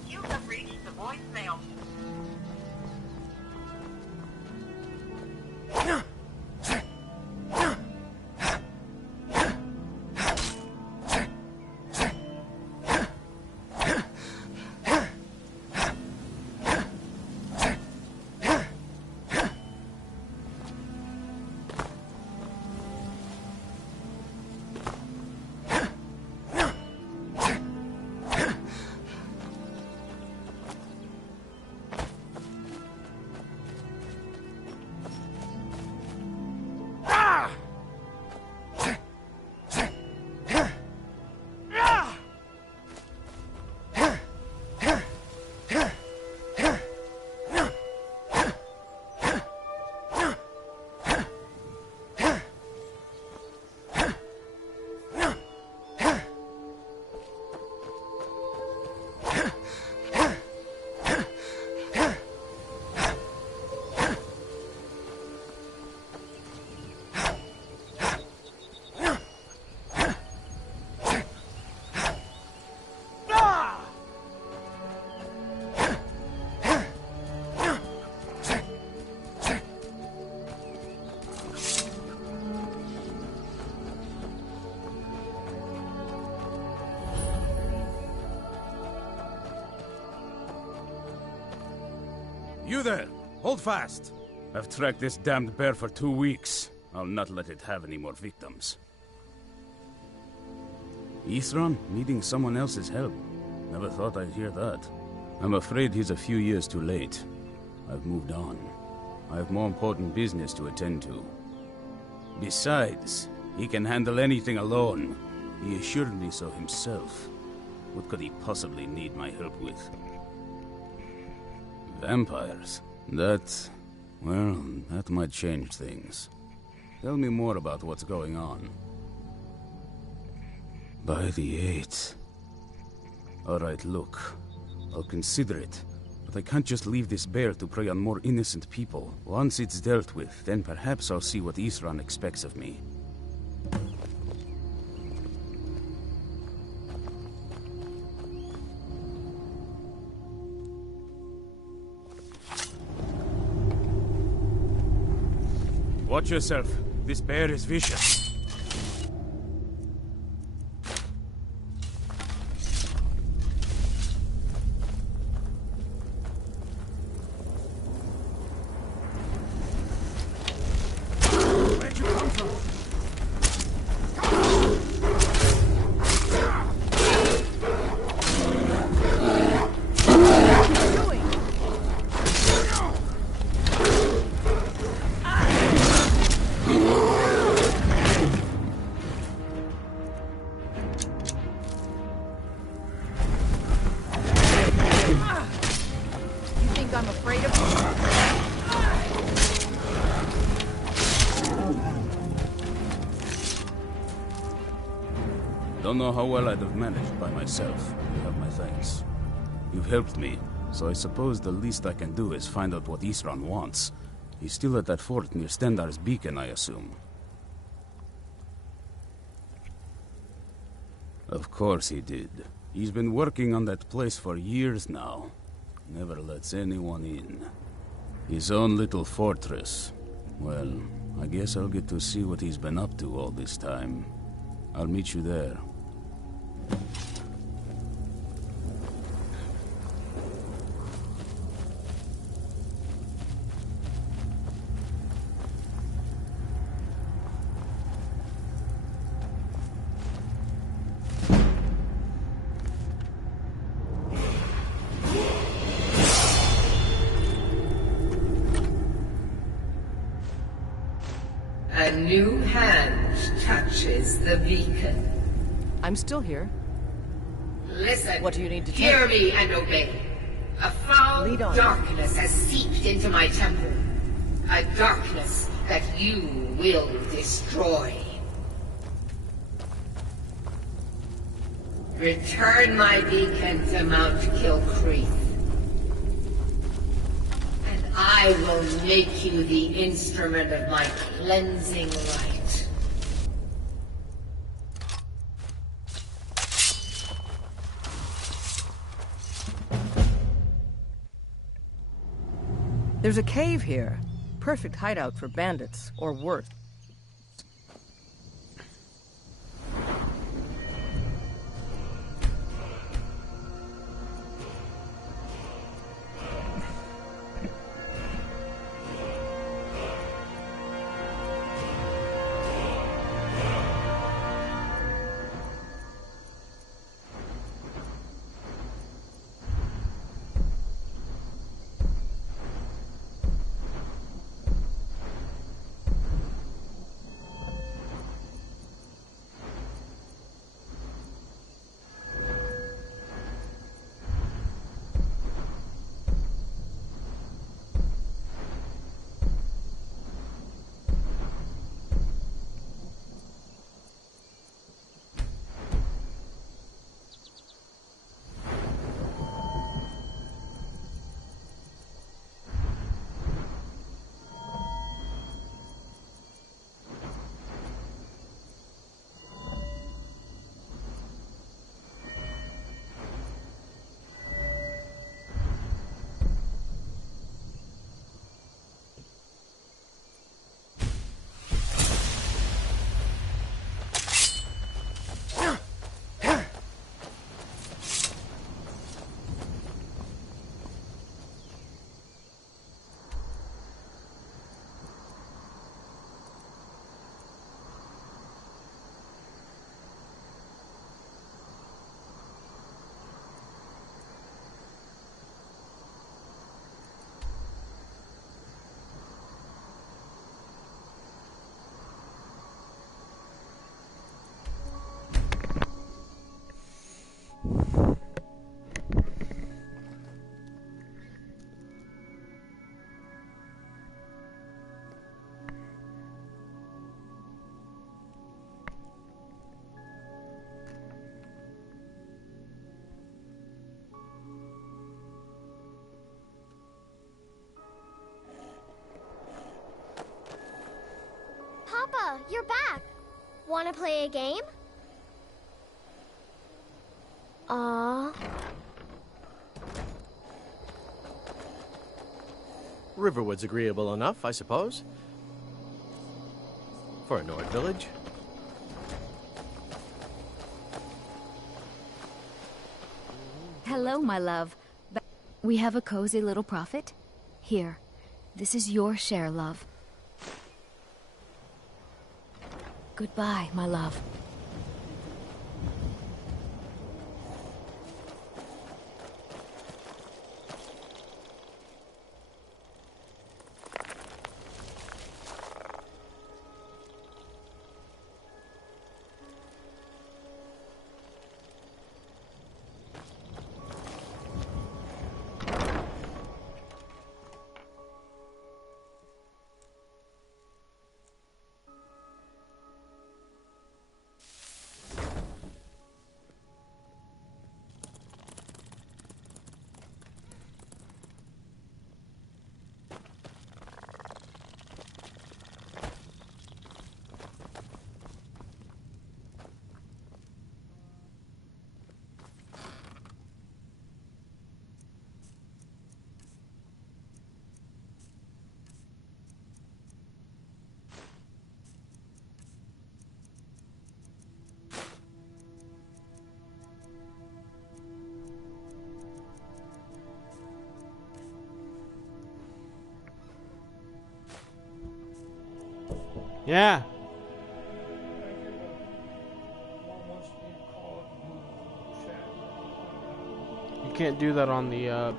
You have reached the voicemail. You there! Hold fast! I've tracked this damned bear for 2 weeks. I'll not let it have any more victims. Ithran needing someone else's help. Never thought I'd hear that. I'm afraid he's a few years too late. I've moved on. I have more important business to attend to. Besides, he can handle anything alone. He assured me so himself. What could he possibly need my help with? Vampires? That might change things. Tell me more about what's going on. By the 8th. Alright, look. I'll consider it. But I can't just leave this bear to prey on more innocent people. Once it's dealt with, then perhaps I'll see what Ithran expects of me. Watch yourself. This bear is vicious. I'm afraid of? Don't know how well I'd have managed by myself. You have my thanks. You've helped me, so I suppose the least I can do is find out what Isran wants. He's still at that fort near Stendar's beacon, I assume. Of course he did. He's been working on that place for years now. Never lets anyone in. His own little fortress. Well, I guess I'll get to see what he's been up to all this time. I'll meet you there. A new hand touches the beacon. I'm still here. Listen. What do you need to hear take? me and obey. A foul Lead on. darkness has seeped into my temple. A darkness that you will destroy. Return my beacon to Mount Kilcreath. And I will make you the instrument of my cleansing light. There's a cave here. Perfect hideout for bandits, or worse. Papa, you're back. Want to play a game? Aww. Riverwood's agreeable enough, I suppose. For a Nord village. Hello, my love. We have a cozy little profit. Here, this is your share, love. Goodbye, my love. Yeah. You can't do that on the,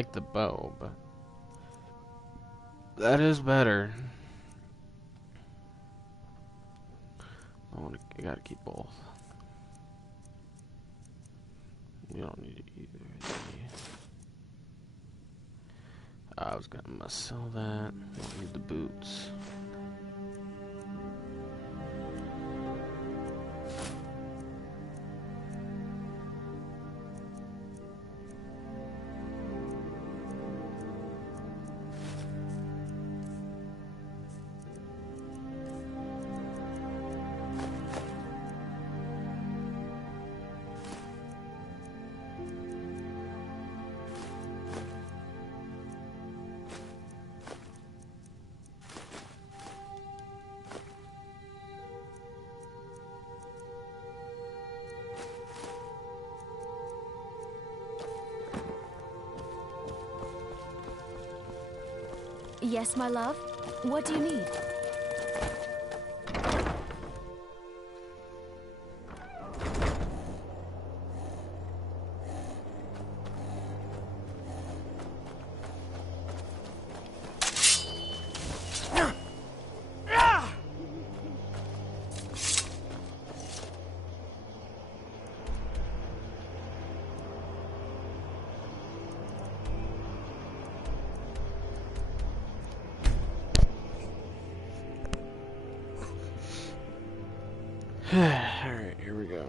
like the bow, but that is better. I gotta keep both. You don't need either. I was gonna sell that. Don't need the boots. Yes, my love? What do you need? Alright, here we go.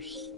course.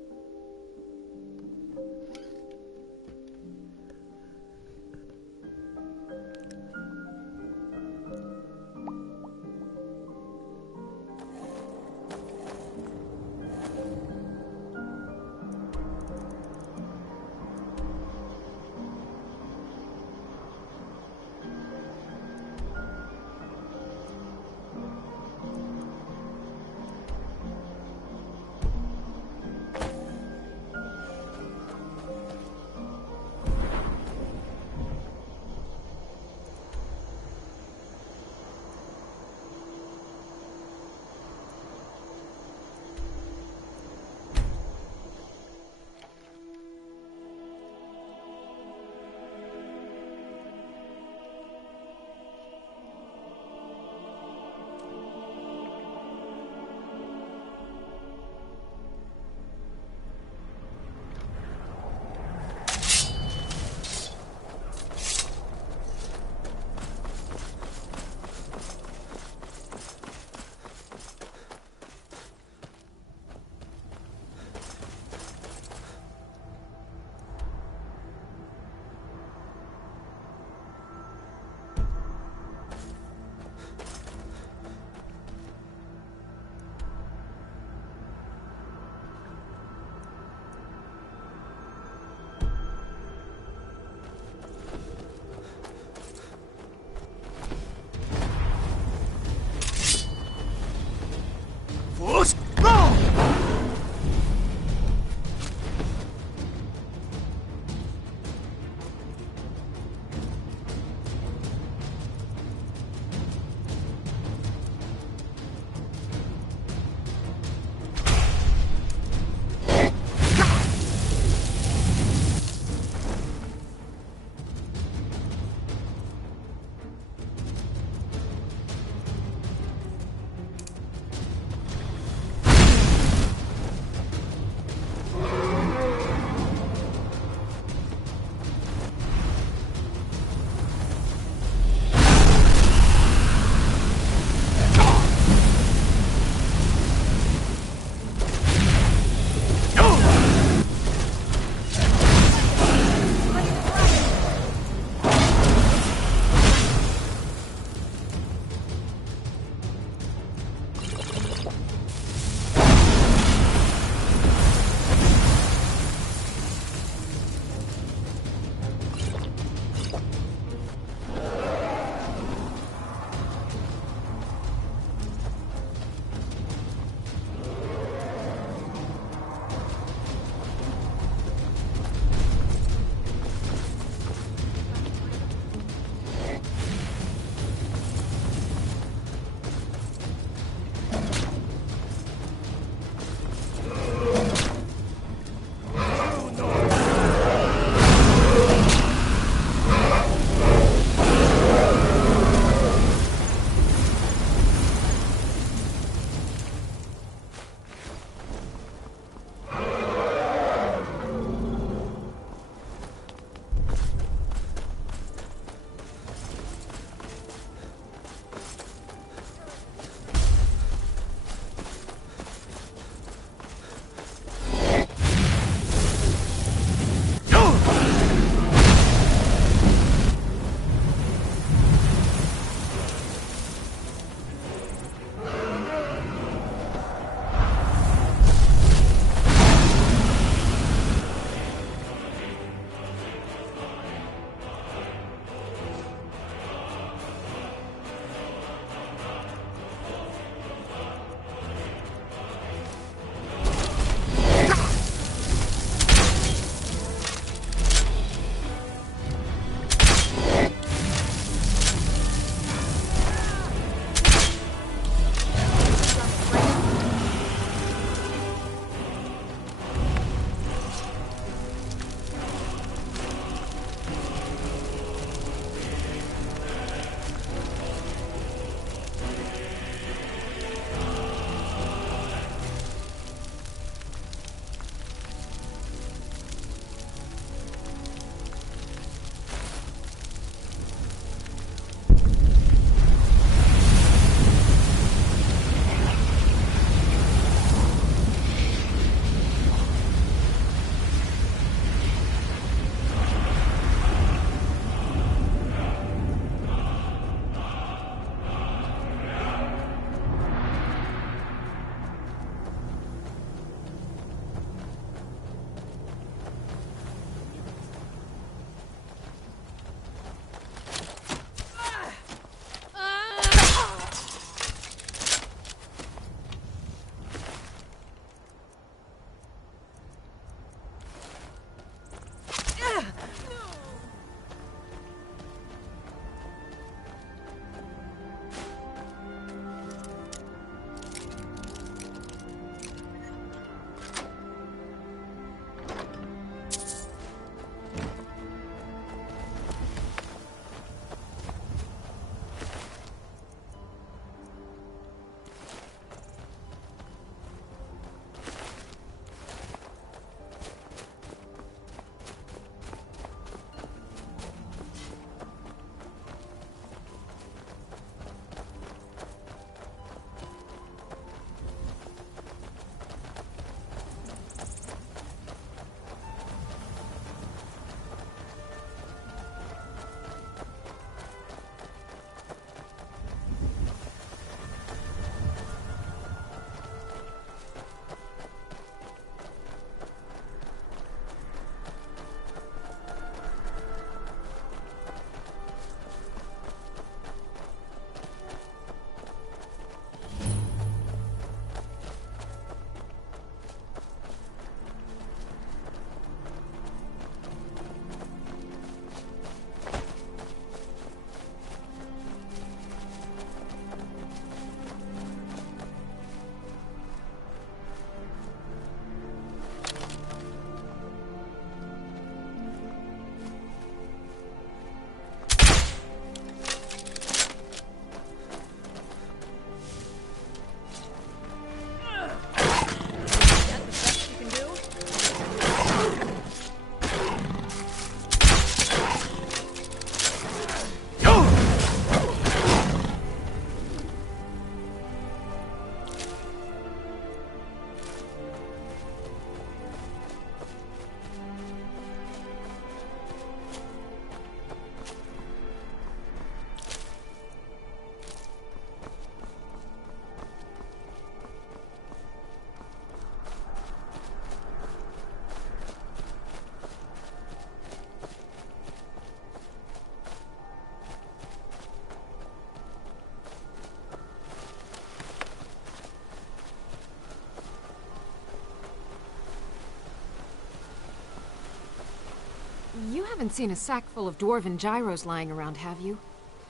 haven't seen a sack full of dwarven gyros lying around, have you?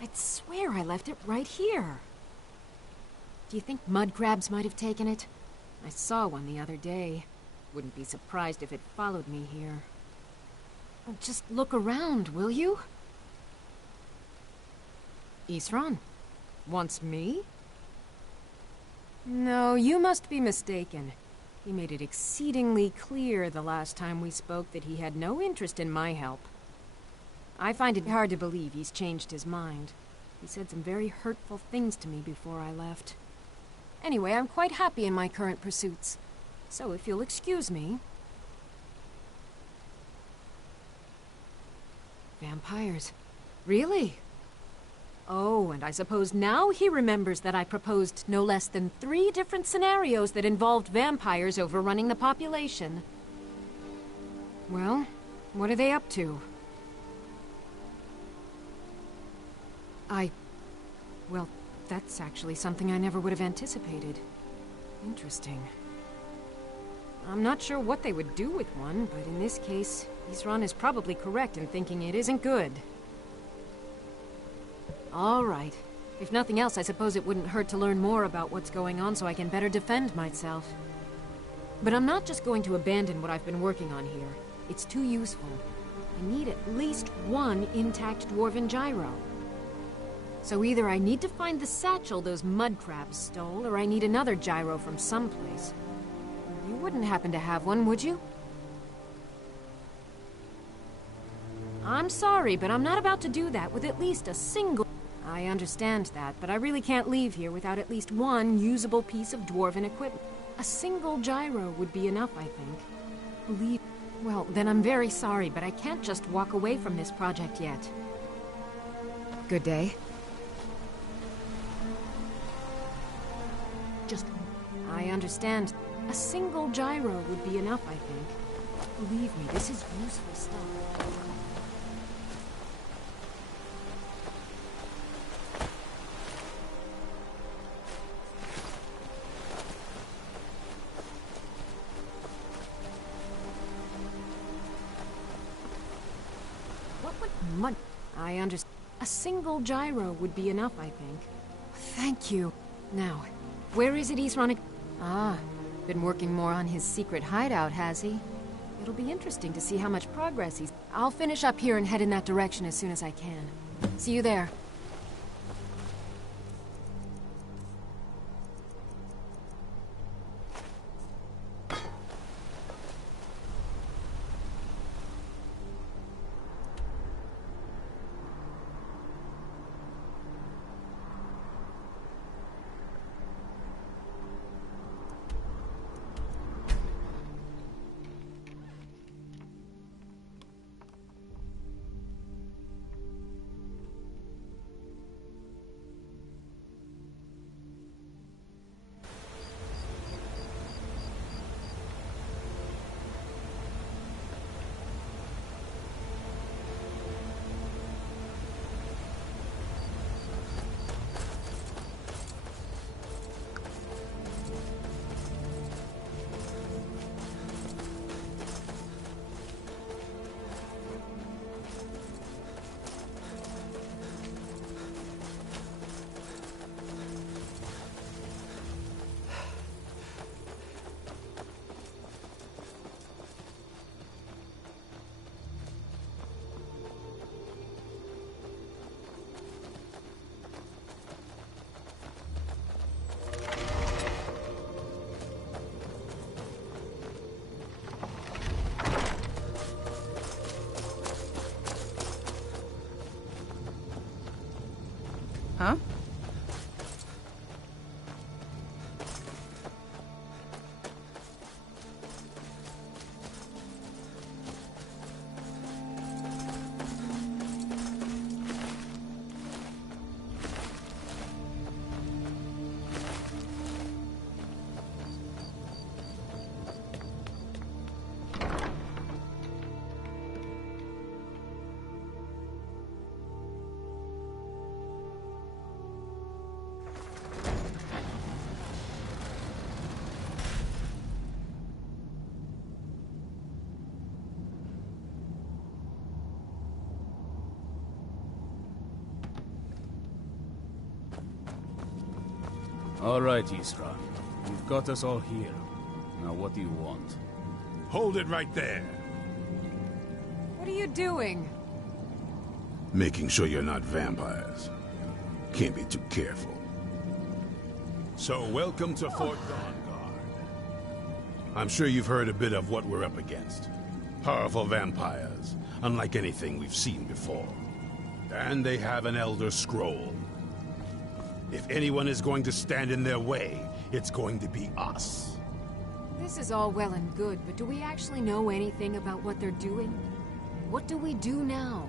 I'd swear I left it right here. Do you think mud crabs might have taken it? I saw one the other day. Wouldn't be surprised if it followed me here. Just look around, will you? Isran? Wants me? No, you must be mistaken. He made it exceedingly clear the last time we spoke that he had no interest in my help. I find it hard to believe he's changed his mind. He said some very hurtful things to me before I left. Anyway, I'm quite happy in my current pursuits. So if you'll excuse me... Vampires. Really? Oh, and I suppose now he remembers that I proposed no less than 3 different scenarios that involved vampires overrunning the population. Well, what are they up to? Well, that's actually something I never would have anticipated. Interesting. I'm not sure what they would do with one, but in this case, Isran is probably correct in thinking it isn't good. All right. If nothing else, I suppose it wouldn't hurt to learn more about what's going on so I can better defend myself. But I'm not just going to abandon what I've been working on here. It's too useful. I need at least 1 intact dwarven gyro. So either I need to find the satchel those mud crabs stole, or I need another gyro from someplace. You wouldn't happen to have one, would you? I'm sorry, but I'm not about to do that with at least a single... I understand that, but I really can't leave here without at least 1 usable piece of dwarven equipment. A single gyro would be enough, I think. Believe... Well, then I'm very sorry, but I can't just walk away from this project yet. Good day. I understand. A single gyro would be enough, I think. Believe me, this is useful stuff. What would mud... I understand. A single gyro would be enough, I think. Thank you. Now, where is it Isran? Ah, been working more on his secret hideout, has he? It'll be interesting to see how much progress he's... I'll finish up here and head in that direction as soon as I can. See you there. All right, Isra. You've got us all here. Now what do you want? Hold it right there. What are you doing? Making sure you're not vampires. Can't be too careful. So, welcome to Fort Dawnguard. I'm sure you've heard a bit of what we're up against. Powerful vampires, unlike anything we've seen before. And they have an Elder Scroll. If anyone is going to stand in their way, it's going to be us. This is all well and good, but do we actually know anything about what they're doing? What do we do now?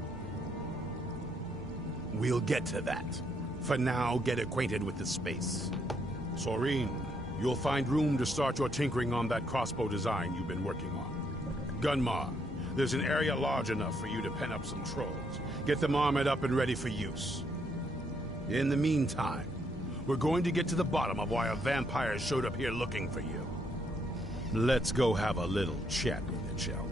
We'll get to that. For now, get acquainted with the space. Soreen, you'll find room to start your tinkering on that crossbow design you've been working on. Gunmar, there's an area large enough for you to pen up some trolls. Get them armored up and ready for use. In the meantime, we're going to get to the bottom of why a vampire showed up here looking for you. Let's go have a little chat with it, shall we?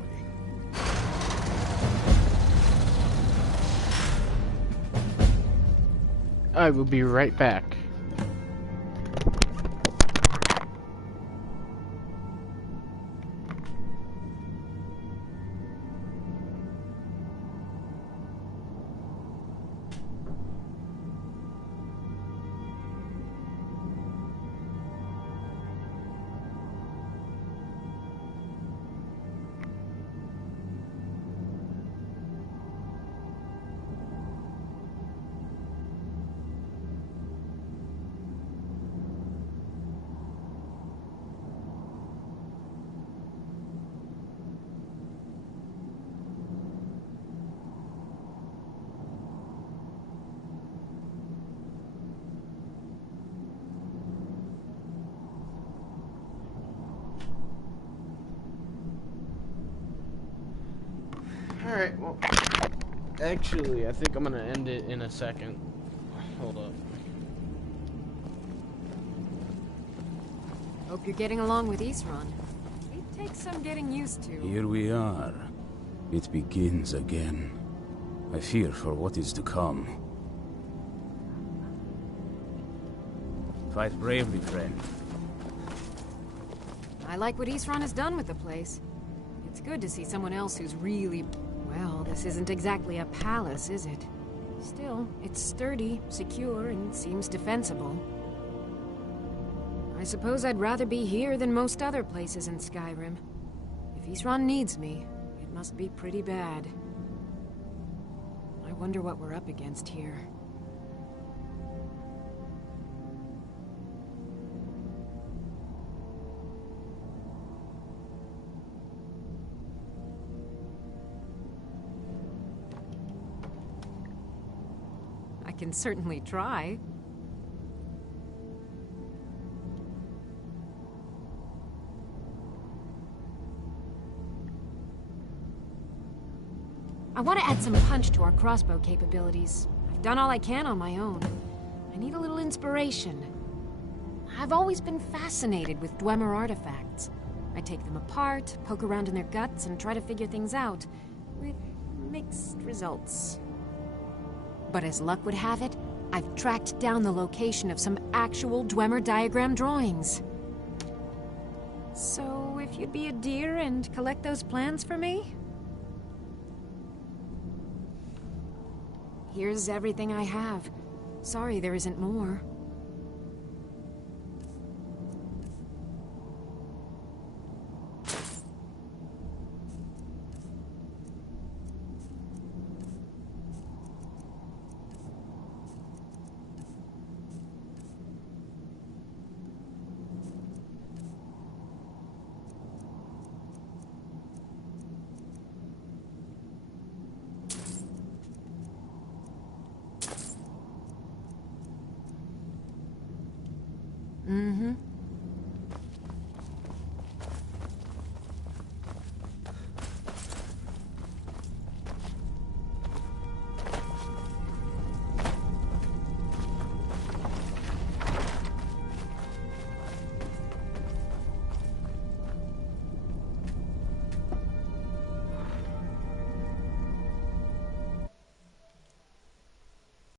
I will be right back. Alright, well, actually, I think I'm gonna end it in a second. Hold up. Hope you're getting along with Isran. It takes some getting used to. Here we are. It begins again. I fear for what is to come. Fight bravely, friend. I like what Isran has done with the place. It's good to see someone else who's really... Well, this isn't exactly a palace, is it? Still, it's sturdy, secure, and seems defensible. I suppose I'd rather be here than most other places in Skyrim. If Isran needs me, it must be pretty bad. I wonder what we're up against here. I can certainly try. I want to add some punch to our crossbow capabilities. I've done all I can on my own. I need a little inspiration. I've always been fascinated with Dwemer artifacts. I take them apart, poke around in their guts, and try to figure things out, with mixed results. But as luck would have it, I've tracked down the location of some actual Dwemer diagram drawings. So, if you'd be a dear and collect those plans for me? Here's everything I have. Sorry there isn't more. Mm-hmm.